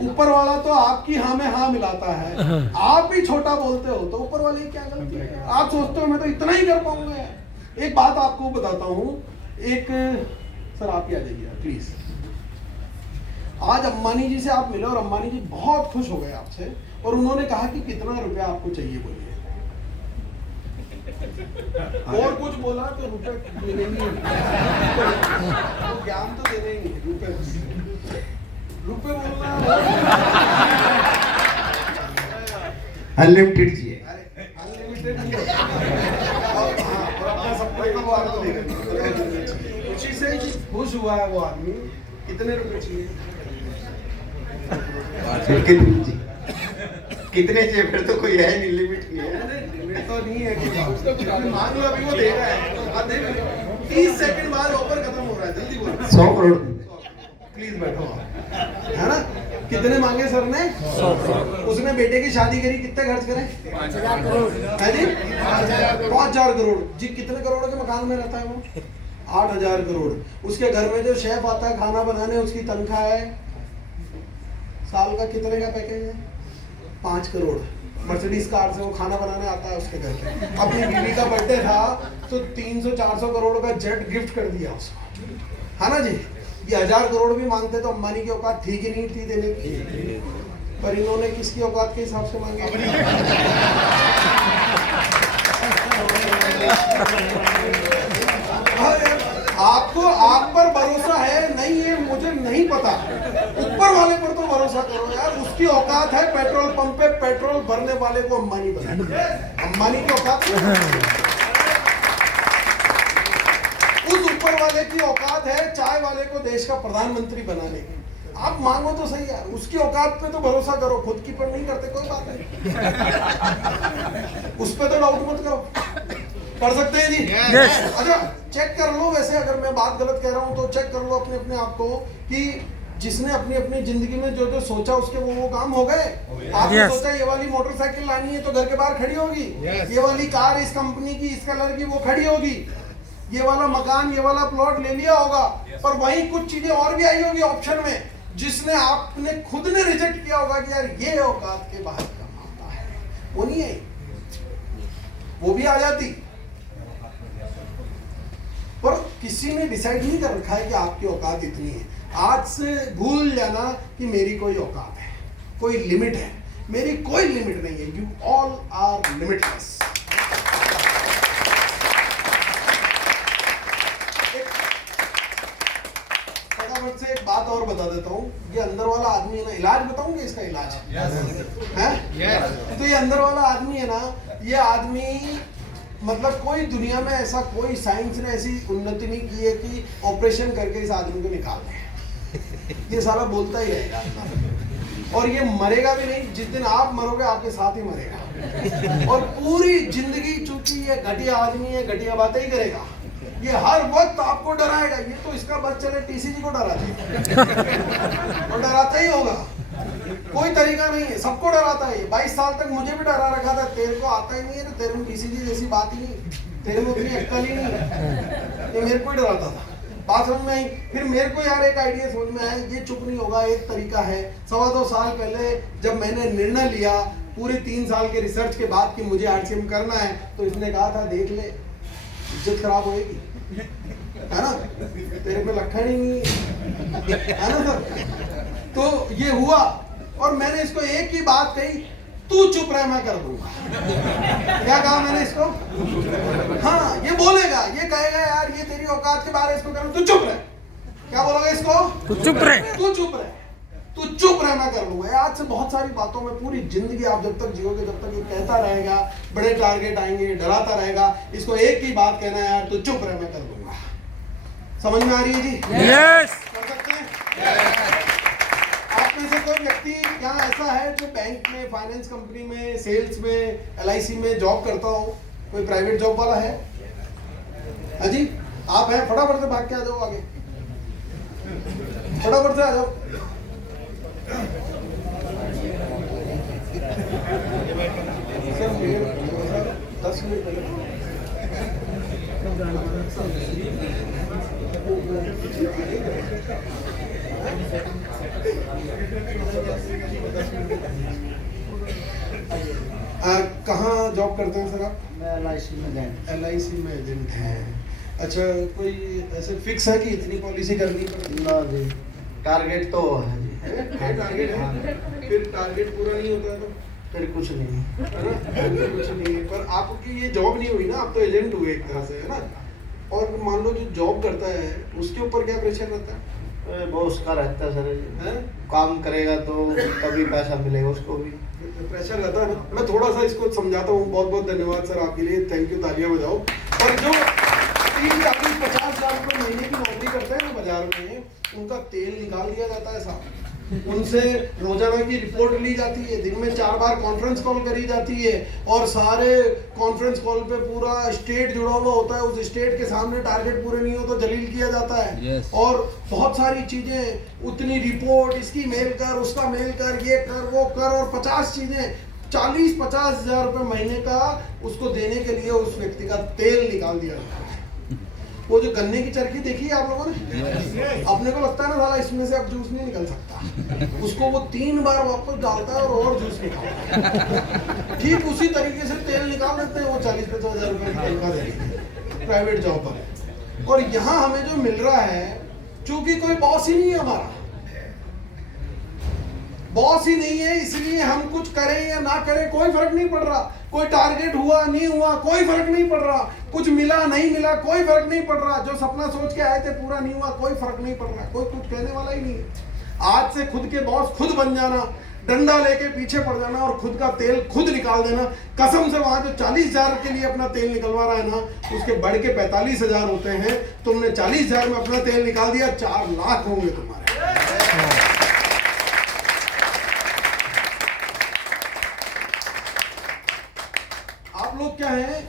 ऊपर वाला तो आपकी हाँ में हाँ मिलाता है, आप भी छोटा बोलते हो, तो ऊपर वाले की क्या गलती है? आप सोचते हो मैं तो इतना ही कर पाऊंगा यार। एक बात आपको बताता हूँ, एक सर आप ही आ जाइए प्लीज। आज अंबानी जी से आप मिले और अंबानी जी बहुत खुश हो गए आपसे, और उन्होंने कहा कि कितना रुपया आपको चाहिए बोलिए। और कुछ बोला तो रुपए देने नहीं, तो ज्ञान तो देने ही नहीं, रुपए। रुपए बोलना अनलिमिटेड चाहिए। अनलिमिटेड नहीं होता। और हाँ, और अपना सप्लाई का वो आपको देगा। खुशी से खुश हुआ है वो आदमी। कितने रुपए चाहिए? कितने चाहिए? फिर तो कोई है नहीं, लिमिट नहीं है। लिमिट तो नहीं है कि मांग लो, अभी वो दे रहा है। 30 सेकंड बाद ऑफर खत्म हो रहा है, जल्दी बोलो। 100 करोड़। प्लीज बैठो आप। है ना? कितने मांगे सर ने? 100 करोड़। उसने बेटे की शादी करी, कितने खर्च करे? 5,000 करोड़। है जी? 5,000 करोड़। जी कितने करोड़ के मकान में रहता है वो? 8,000 करोड़। उसके घर में जो शेफ आता है खाना बनाने, उसकी तनख्वाह है साल का कितने का पैकेज है? 5 करोड़। मर्सिडीज कार से वो खाना बनाने आता है उसके घर पे। अपनी बीवी का बर्थडे था तो 300-400 करोड़ का जेट गिफ्ट कर दिया उसको, है ना जी? ये 1,000 करोड़ भी मांगते तो अंबानी की औकात थी कि नहीं थी देने की? पर इन्होंने किसकी औकात के हिसाब से मांगे? आपको आप पर भरोसा है नहीं है मुझे नहीं पता, ऊपर वाले पर तो भरोसा करो यार। उसकी औकात है पेट्रोल पंप पे पेट्रोल भरने वाले को अंबानी बनाना। अंबानी की औकात उस ऊपर वाले की औकात है चाय वाले को देश का प्रधानमंत्री बनाने की। आप मांगो तो सही यार, उसकी औकात पे तो भरोसा करो, खुद की पर नहीं करते कोई बात नहीं। उस पे तो डाउट मत करो। पढ़ सकते हैं जी? अच्छा चेक कर लो, वैसे अगर मैं बात गलत कह रहा हूं तो चेक कर लो अपने अपने आप को कि जिसने अपनी अपनी जिंदगी में जो जो सोचा उसके वो काम हो गए। आपने सोचा ये वाली मोटरसाइकिल लानी है तो घर के बाहर खड़ी होगी, ये वाली कार इस कंपनी की इस कलर की वो खड़ी होगी, ये वाला मकान ये वाला प्लॉट ले लिया होगा। पर वहीं कुछ चीजें और भी आई होगी ऑप्शन में जिसने आपने खुद ने रिजेक्ट किया होगा कि यार ये औकात के बाहर का मामला है, वो नहीं है, वो भी आ जाती। पर किसी ने डिसाइड नहीं कर रखा है कि आपकी औकात इतनी है। आज से भूल जाना कि मेरी कोई औकात है, कोई लिमिट है। मेरी कोई लिमिट नहीं है। You all are limitless. फटाफट से एक बात और बता देता हूँ। ये अंदर वाला आदमी है ना, इलाज बताऊंगे इसका इलाज है? तो ये अंदर वाला आदमी है ना, ये आदमी मतलब कोई दुनिया में ऐसा कोई साइंस ने ऐसी उन्नति नहीं की है कि ऑपरेशन करके इस आदमी को निकाल दें। ये सारा बोलता ही रहेगा और ये मरेगा भी नहीं। जिस दिन आप मरोगे आपके साथ ही मरेगा। और पूरी जिंदगी चूंकि ये घटिया आदमी है, घटिया बातें ही करेगा। ये हर वक्त आपको डराएगा। ये तो इसका बस चले टीसीजी को डराता है और डराता ही होगा, कोई तरीका नहीं है, सबको डराता है। 22 साल तक मुझे भी डरा रखा था, तेरे को आता ही नहीं है तो तेरे में टीसीजी जैसी बात ही नहीं, तेरे में उतनी अक्ल ही नहीं है। ये मेरे को ही डराता था। बात समझ में आई। फिर मेरे को यार एक आइडिया समझ में आया, ये चुप नहीं होगा, एक तरीका है। 2.25 साल पहले जब मैंने निर्णय लिया पूरे 3 साल के रिसर्च के बाद कि मुझे आरसीएम करना है, तो इसने कहा था देख ले इज्जत खराब होएगी, है ना, तेरे पे लखन ही नहीं है ना सर। तो ये हुआ और मैंने इसको एक ही बात कही, तू चुप रह मैं कर दूंगा। क्या कहा मैंने इसको? हाँ ये बोलेगा, ये कहेगा यार ये तेरी औकात के बारे इसको करूँ, तू चुप रह। क्या बोलोगे इसको? तू चुप रह, तू चुप रह, तू चुप रह मैं कर लूंगा। आज से बहुत सारी बातों में पूरी जिंदगी आप जब तक जियोगे जब तक ये कहता रहेगा, बड़े टारगेट आएंगे, डराता रहेगा। इसको एक ही बात कहना है यार तू चुप रह मैं कर दूंगा। समझ में आ रही है जी? यस। कर सकते हैं? आप में से कोई व्यक्ति यहाँ ऐसा है जो बैंक में, फाइनेंस कंपनी में, सेल्स में, LIC में जॉब करता हो? कोई प्राइवेट जॉब वाला है? हाँ जी आप हैं, फटाफट से भाग के आ जाओ आगे, फटाफट से आ जाओ। सर 10 मिनट पहले कहाँ जॉब करते हैं सर आप? मैं LIC में LIC में एजेंट हैं। अच्छा कोई ऐसे फिक्स है कि इतनी पॉलिसी करनी पड़ती ना जी, टारगेट तो है जी। टारगेट है? फिर टारगेट पूरा नहीं होता है तो फिर कुछ नहीं है ना, कुछ नहीं है। पर आपकी ये जॉब नहीं हुई ना, आप तो एजेंट हुए एक तरह से, है ना। और मान लो जो जॉब करता है उसके ऊपर क्या प्रेशर रहता है? वो उसका रहता है सर जी। हैं? काम करेगा तो तभी पैसा मिलेगा उसको भी। प्रेशर रहता है ना। मैं थोड़ा सा इसको समझाता हूँ। बहुत बहुत धन्यवाद सर आपके लिए, थैंक यू, तालियां बजाओ। और जो 30-40-50 हजार रुपये महीने की नौकरी करते हैं ना बाजार में, उनका तेल निकाल दिया जाता है साहब। उनसे रोजाना की रिपोर्ट ली जाती है, दिन में 4 बार कॉन्फ्रेंस कॉल करी जाती है, और सारे कॉन्फ्रेंस कॉल पे पूरा स्टेट जुड़ा हुआ होता है। उस स्टेट के सामने टारगेट पूरे नहीं हो तो जलील किया जाता है। Yes. और बहुत सारी चीजें, उतनी रिपोर्ट, इसकी मेल कर, उसका मेल कर, ये कर, वो कर, और 50 चीजें, 40-50 हजार रुपये महीने का उसको देने के लिए उस व्यक्ति का तेल निकाल दिया जाता है। वो जो गन्ने की चरखी देखी है आप लोगों ने, अपने को लगता है ना साला इसमें से अब जूस नहीं निकल सकता, उसको वो 3 बार वापस डालता है और जूस निकालता है। ठीक उसी तरीके से तेल निकाल देते हैं वो 40-50 हजार रुपये की तनख्वाह देंगे प्राइवेट जॉब पर। और यहाँ हमें जो मिल रहा है, चूंकि कोई बॉस ही नहीं है, हमारा बॉस ही नहीं है, इसलिए हम कुछ करें या ना करें कोई फर्क नहीं पड़ रहा। कोई टारगेट हुआ नहीं हुआ कोई फर्क नहीं पड़ रहा, कुछ मिला नहीं मिला कोई फर्क नहीं पड़ रहा, जो सपना सोच के आए थे पूरा नहीं हुआ कोई फर्क नहीं पड़ रहा, कोई कुछ कहने वाला ही नहीं है। आज से खुद के बॉस खुद बन जाना, डंडा लेके पीछे पड़ जाना और खुद का तेल खुद निकाल देना। कसम से वहां जो 40 हजार के लिए अपना तेल निकलवा रहा है ना, उसके बढ़ के 45 हजार होते हैं। तुमने 40 हजार में अपना तेल निकाल दिया, 4 लाख होंगे तुम्हारे। आप लोग क्या है,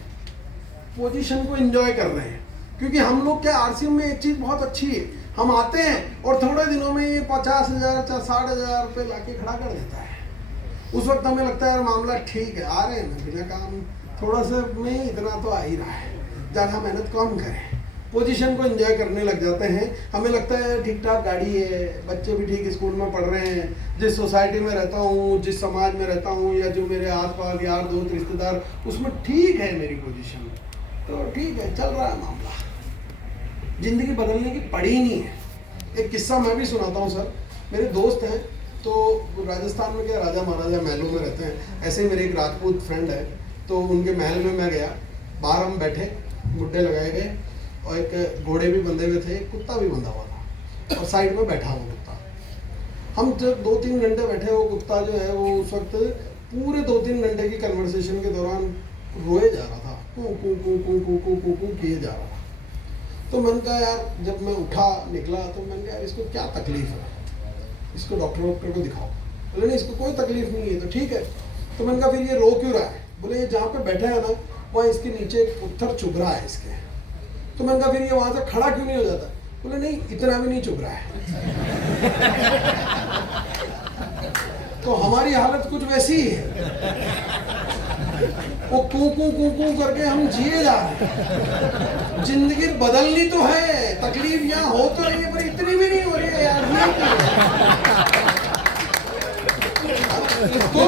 पोजीशन को एंजॉय कर रहे हैं, क्योंकि हम लोग क्या, आरसीएम में एक चीज बहुत अच्छी है, हम आते हैं और थोड़े दिनों में ये 50 हजार 60 हजार रुपये लाके खड़ा कर देता है। उस वक्त हमें लगता है यार मामला ठीक है, आ रहे हैं ना बिना काम, थोड़ा सा में इतना तो आ ही रहा है, ज़्यादा मेहनत कम करें, पोजीशन को एंजॉय करने लग जाते हैं। हमें लगता है ठीक ठाक गाड़ी है, बच्चे भी ठीक स्कूल में पढ़ रहे हैं, जिस सोसाइटी में रहता हूँ, जिस समाज में रहता हूँ, या जो मेरे आसपास यार दोस्त रिश्तेदार, उसमें ठीक है मेरी पोजीशन, तो ठीक है, चल रहा है मामला। जिंदगी बदलने की पड़ी नहीं है। एक किस्सा मैं भी सुनाता हूँ सर। मेरे दोस्त हैं, तो राजस्थान में क्या राजा महाराजा महलों में रहते हैं, ऐसे ही मेरे एक राजपूत फ्रेंड है, तो उनके महल में मैं गया, बाहर हम बैठे, गुड्डे लगाए गए, और एक घोड़े भी बंधे हुए थे, एक कुत्ता भी बंधा हुआ था, और साइड में बैठा हुआ कुत्ता। हम जब 2-3 घंटे बैठे, वो कुत्ता जो है वो उस वक्त पूरे 2-3 घंटे की कन्वर्सेशन के दौरान रोए जा रहा था, कू कू कू कू कू कू कू कू किए जा रहा था। तो मैंने कहा यार, जब मैं उठा निकला तो मैंने कहा इसको क्या तकलीफ है, इसको डॉक्टर को दिखाओ। बोले नहीं, इसको कोई तकलीफ नहीं है। तो ठीक है, तो मैंने कहा फिर ये रो क्यों रहा है? बोले ये जहाँ पे बैठा है ना, वहाँ इसके नीचे एक पत्थर चुभ रहा है इसके। तो मैंने कहा फिर ये वहाँ से खड़ा क्यों नहीं हो जाता? बोले नहीं, इतना भी नहीं चुभ रहा है। तो हमारी हालत कुछ वैसी ही है, वो कू कू कू कू करके हम जिए जा रहे हैं। जिंदगी बदलनी तो है, तकलीफ यहाँ हो तो रही है, पर इतनी भी नहीं हो रही है यार। इसको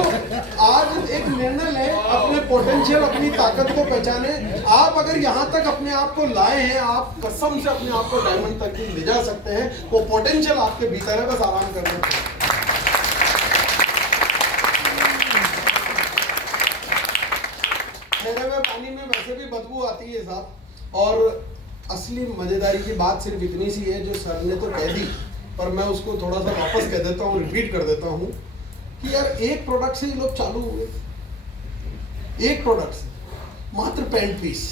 आज एक निर्णय लें, अपने पोटेंशियल, अपनी ताकत को पहचाने। आप अगर यहाँ तक अपने आप को लाए हैं, आप कसम से अपने आप को डायमंड तक भी ले जा सकते हैं। वो पोटेंशियल आपके भीतर है, बस आराम करना चाहिए। ठहरे हुए पानी में वैसे भी बदबू आती है साहब। और असली मजेदारी की बात सिर्फ इतनी सी है, जो सर ने तो कह दी, पर मैं उसको थोड़ा सा वापस कह देता हूँ, रिपीट कर देता हूँ कि यार एक प्रोडक्ट से ये लोग चालू हुए, एक प्रोडक्ट से, मात्र पेंट पीस,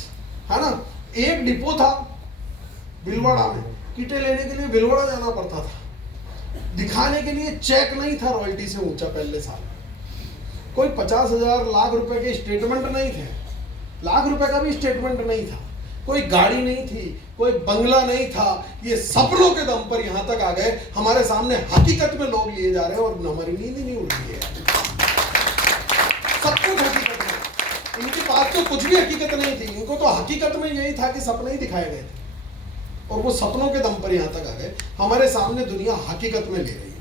है ना। एक डिपो था भिलवाड़ा में, कीटे लेने के लिए भिलवाड़ा जाना पड़ता था, दिखाने के लिए चेक नहीं था रॉयल्टी से ऊंचा पहले साल, कोई 50,000 लाख रुपए के स्टेटमेंट नहीं थे, लाख रुपए का भी स्टेटमेंट नहीं था, कोई गाड़ी नहीं थी, कोई बंगला नहीं था। ये सपनों के दम पर यहाँ तक आ गए, हमारे सामने हकीकत में लोग लिए जा रहे हैं, और हमारी नींद ही नहीं उड़ रही है। सब कुछ हकीकत में, इनके पास तो कुछ भी हकीकत नहीं थी, इनको तो हकीकत में यही था कि सपने ही दिखाए गए थे, और वो सपनों के दम पर यहाँ तक आ गए। हमारे सामने दुनिया हकीकत में ले रही है।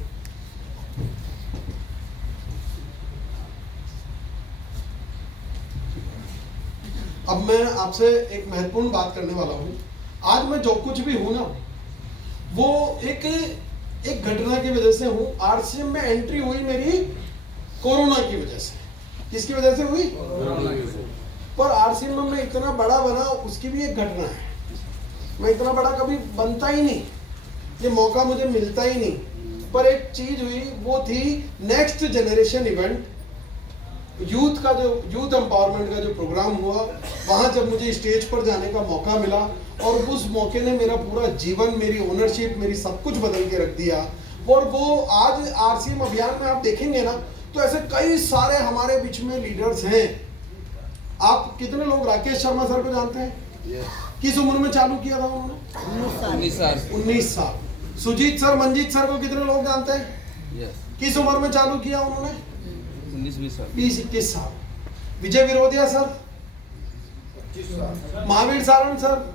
अब मैं आपसे एक महत्वपूर्ण बात करने वाला हूँ। आज मैं जो कुछ भी हूँ ना, वो एक घटना की वजह से हूँ। आरसीएम में एंट्री हुई मेरी कोरोना की वजह से। किसकी वजह से हुई? पर आरसीएम में मैं इतना बड़ा बना, उसकी भी एक घटना है। मैं इतना बड़ा कभी बनता ही नहीं, ये मौका मुझे मिलता ही नहीं, पर एक चीज हुई, वो थी नेक्स्ट जनरेशन इवेंट, यूथ का जो यूथ एम्पावरमेंट का जो प्रोग्राम हुआ, वहाँ जब मुझे स्टेज पर जाने का मौका मिला और उस मौके ने मेरा पूरा जीवन, मेरी ओनरशिप, मेरी सब कुछ बदल के रख दिया। और वो आज आरसीएम अभियान में आप देखेंगे ना, तो ऐसे कई सारे हमारे बीच में लीडर्स हैं। आप कितने लोग राकेश शर्मा सर को जानते हैं? किस उम्र में चालू किया था उन्होंने? 19 साल। सुजीत सर, मंजीत सर को कितने लोग जानते हैं? किस उम्र में चालू किया उन्होंने? 20-21 साल। विजय विरोधिया सर, 25 साल। महावीर सारण सर,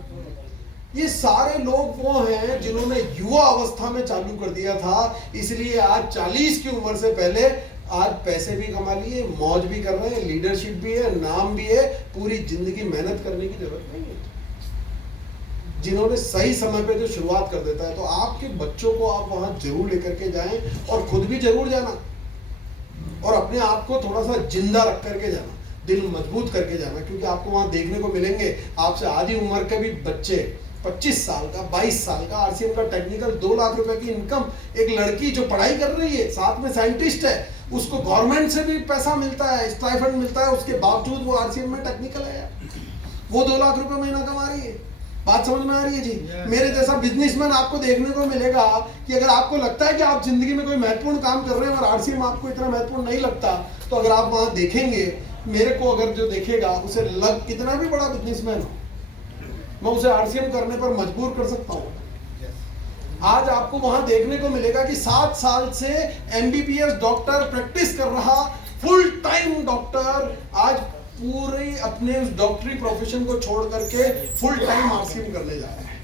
ये सारे लोग वो हैं जिन्होंने युवा अवस्था में चालू कर दिया था। इसलिए आज 40 की उम्र से पहले आज पैसे भी कमा लिए, मौज भी कर रहे हैं, लीडरशिप भी है, नाम भी है, पूरी जिंदगी मेहनत करने की जरूरत नहीं है। जिन्होंने सही समय पे जो शुरुआत कर देता है, तो आपके बच्चों को आप वहां जरूर लेकर के जाएं और खुद भी जरूर जाना और अपने आप को थोड़ा सा जिंदा रख करके जाना, दिल मजबूत करके जाना, क्योंकि आपको वहां देखने को मिलेंगे आपसे आधी उम्र के भी बच्चे, 25 साल का, 22 साल का, आरसीएम का टेक्निकल 2 लाख रुपए की इनकम, एक लड़की जो पढ़ाई कर रही है, साथ में साइंटिस्ट है, उसको गवर्नमेंट से भी पैसा मिलता है, स्टाइपेंड मिलता है, उसके बावजूद वो आरसीएम में टेक्निकल है, वो 2 लाख रुपए महीना कमा रही है। बात समझ में आ रही है जी? मेरे जैसा बिजनेसमैन आपको देखने को मिलेगा कि अगर आपको लगता है कि आप जिंदगी में कोई महत्वपूर्ण काम कर रहे हैं और आरसीएम आपको इतना महत्वपूर्ण नहीं लगता, तो अगर आप वहां देखेंगे, मेरे को अगर जो देखेगा उसे लग कितना भी बड़ा बिजनेसमैन हो, मैं उसे आरसीएम करने पर मजबूर कर सकता हूं। आज आपको वहां देखने को मिलेगा कि 7 साल से एमबीबीएस डॉक्टर प्रैक्टिस कर रहा, फुल टाइम डॉक्टर आज पूरे अपने उस डॉक्टरी प्रोफेशन को छोड़ करके फुल टाइम आरसीएम करने जा रहे हैं।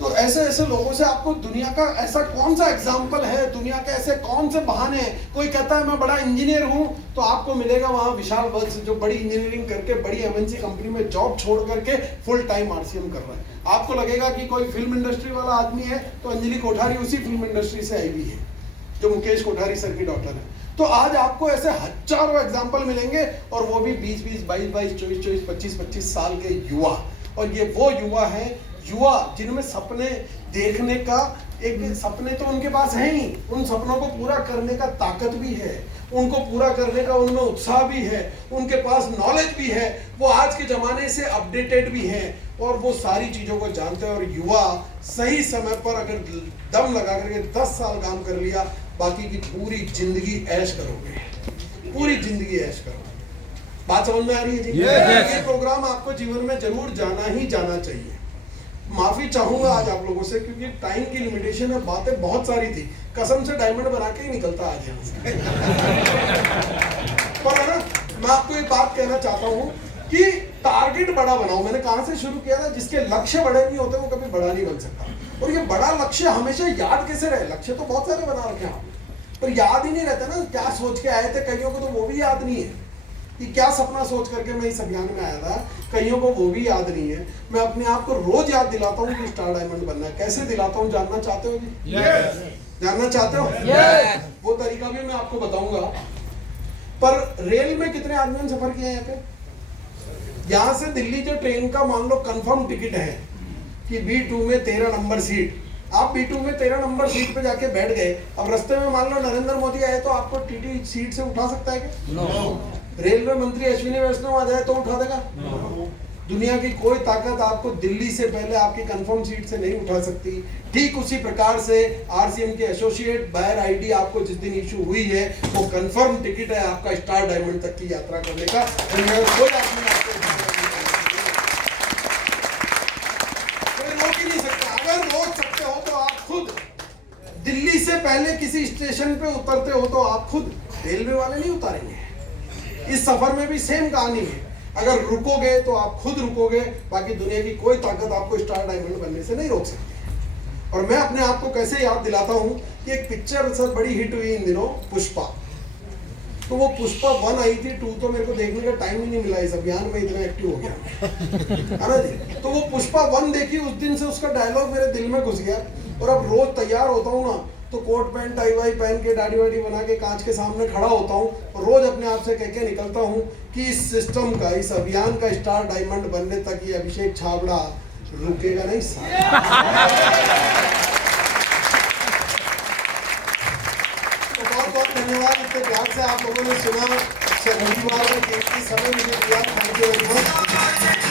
तो ऐसे ऐसे लोगों से आपको दुनिया का ऐसा कौन सा एग्जाम्पल है, दुनिया के ऐसे कौन से बहाने हैं? कोई कहता है मैं बड़ा इंजीनियर हूं, तो आपको मिलेगा वहां विशाल वत्स जो बड़ी इंजीनियरिंग करके बड़ी एमएनसी कंपनी में जॉब छोड़ करके फुल टाइम आरसीएम कर रहा है। आपको लगेगा कि कोई फिल्म इंडस्ट्री वाला आदमी है, तो अंजलि कोठारी उसी फिल्म इंडस्ट्री से आई हुई है, जो मुकेश कोठारी सर की डॉटर है। तो आज आपको ऐसे हजारों एग्जाम्पल मिलेंगे, और वो भी 20-20, 22-22, 24-24, 25-25 साल के युवा। और ये वो युवा हैं, युवा जिनमें सपने देखने का एक सपने तो उनके पास है ही, उन सपनों को पूरा करने का ताकत भी है, उनको पूरा करने का उनमें उत्साह भी है, उनके पास नॉलेज भी है, वो आज के जमाने से अपडेटेड भी हैं और वो सारी चीजों को जानते हैं। और युवा सही समय पर अगर दम लगा करके 10 साल काम कर लिया, बाकी की पूरी जिंदगी ऐश करोगे, पूरी जिंदगी ऐश करोगे। बात समझ में आ रही है जी? ये प्रोग्राम आपको जीवन में जरूर जाना ही जाना चाहिए। माफी चाहूंगा आज आप लोगों से, क्योंकि टाइम की लिमिटेशन है, बातें बहुत सारी थी, कसम से डायमंड बना के ही निकलता आज यहाँ से। पर है ना, मैं आपको एक बात कहना चाहता हूँ कि टारगेट बड़ा बनाओ। मैंने कहां से शुरू किया था? जिसके लक्ष्य बड़े नहीं होते वो कभी बड़ा नहीं बन सकता। और ये बड़ा लक्ष्य हमेशा याद कैसे रहे? लक्ष्य तो बहुत सारे बना रखे हैं, पर याद ही नहीं रहता ना, क्या सोच के आए थे। कईयों को तो वो भी याद नहीं है कि क्या सपना सोच करके मैं इस अभियान में आया था, कईयों को वो भी याद नहीं है। मैं अपने आप को रोज याद दिलाता हूँ कि स्टार डायमंड बनना है। कैसे दिलाता हूँ जानना चाहते हो जी? जानना चाहते हो? वो तरीका भी मैं आपको बताऊंगा। पर रेल में कितने आदमियों ने सफर किया है यहाँ पे? यहाँ से दिल्ली जो ट्रेन का मान लो कंफर्म टिकट है कि B2 में 13 नंबर सीट, आप B2 में 13 नंबर सीट पे जाके बैठ गए। अब रास्ते में मान लो नरेंद्र मोदी आए तो आपको टीटी सीट से उठा सकता है क्या? नो। रेलवे मंत्री अश्विनी वैष्णव आ जाए तो उठा देगा? नो। दुनिया की कोई ताकत आपको दिल्ली से पहले आपकी कंफर्म सीट से नहीं उठा सकती। ठीक उसी प्रकार से आरसीएम के एसोसिएट बायर आईडी आपको जिस दिन इशू हुई है, वो कंफर्म टिकट है आपका स्टार डायमंड तक की यात्रा करने का। कोई आदमी आपको रोक ही नहीं सकता। अगर रोक सकते हो तो आप खुद दिल्ली से पहले किसी स्टेशन पे उतरते हो तो आप खुद, रेलवे वाले नहीं उतारेंगे। इस सफर में भी सेम कहानी है, अगर रुकोगे तो आप खुद रुकोगे, बाकी दुनिया की कोई ताकत आपको स्टार डायमंड बनने से नहीं रोक सकती। और मैं अपने आप को कैसे याद दिलाता हूँ कि एक पिक्चर सर बड़ी हिट हुई इन दिनों, पुष्पा। तो वो पुष्पा 1 आई थी, 2 तो मेरे को देखने का टाइम ही नहीं मिला, इस अभियान में इतना एक्टिव हो गया है ना जी। तो वो पुष्पा 1 देखी, उस दिन से उसका डायलॉग मेरे दिल में घुस गया। और अब रोज तैयार होता हूँ ना, तो कोट पैंट टाई वाई पहन के दाढ़ी वाड़ी बना के कांच के सामने खड़ा होता हूँ और रोज अपने आप से कह के निकलता हूँ कि इस सिस्टम का, इस अभियान का स्टार डायमंड बनने तक ये अभिषेक छाबड़ा, रुकेगा नहीं साथ। तो बहुत बहुत धन्यवाद, इतने प्यार से आप लोगों ने सुना। रविवार में कीमती समय मुझे दिया, थैंक यू वेरी मच।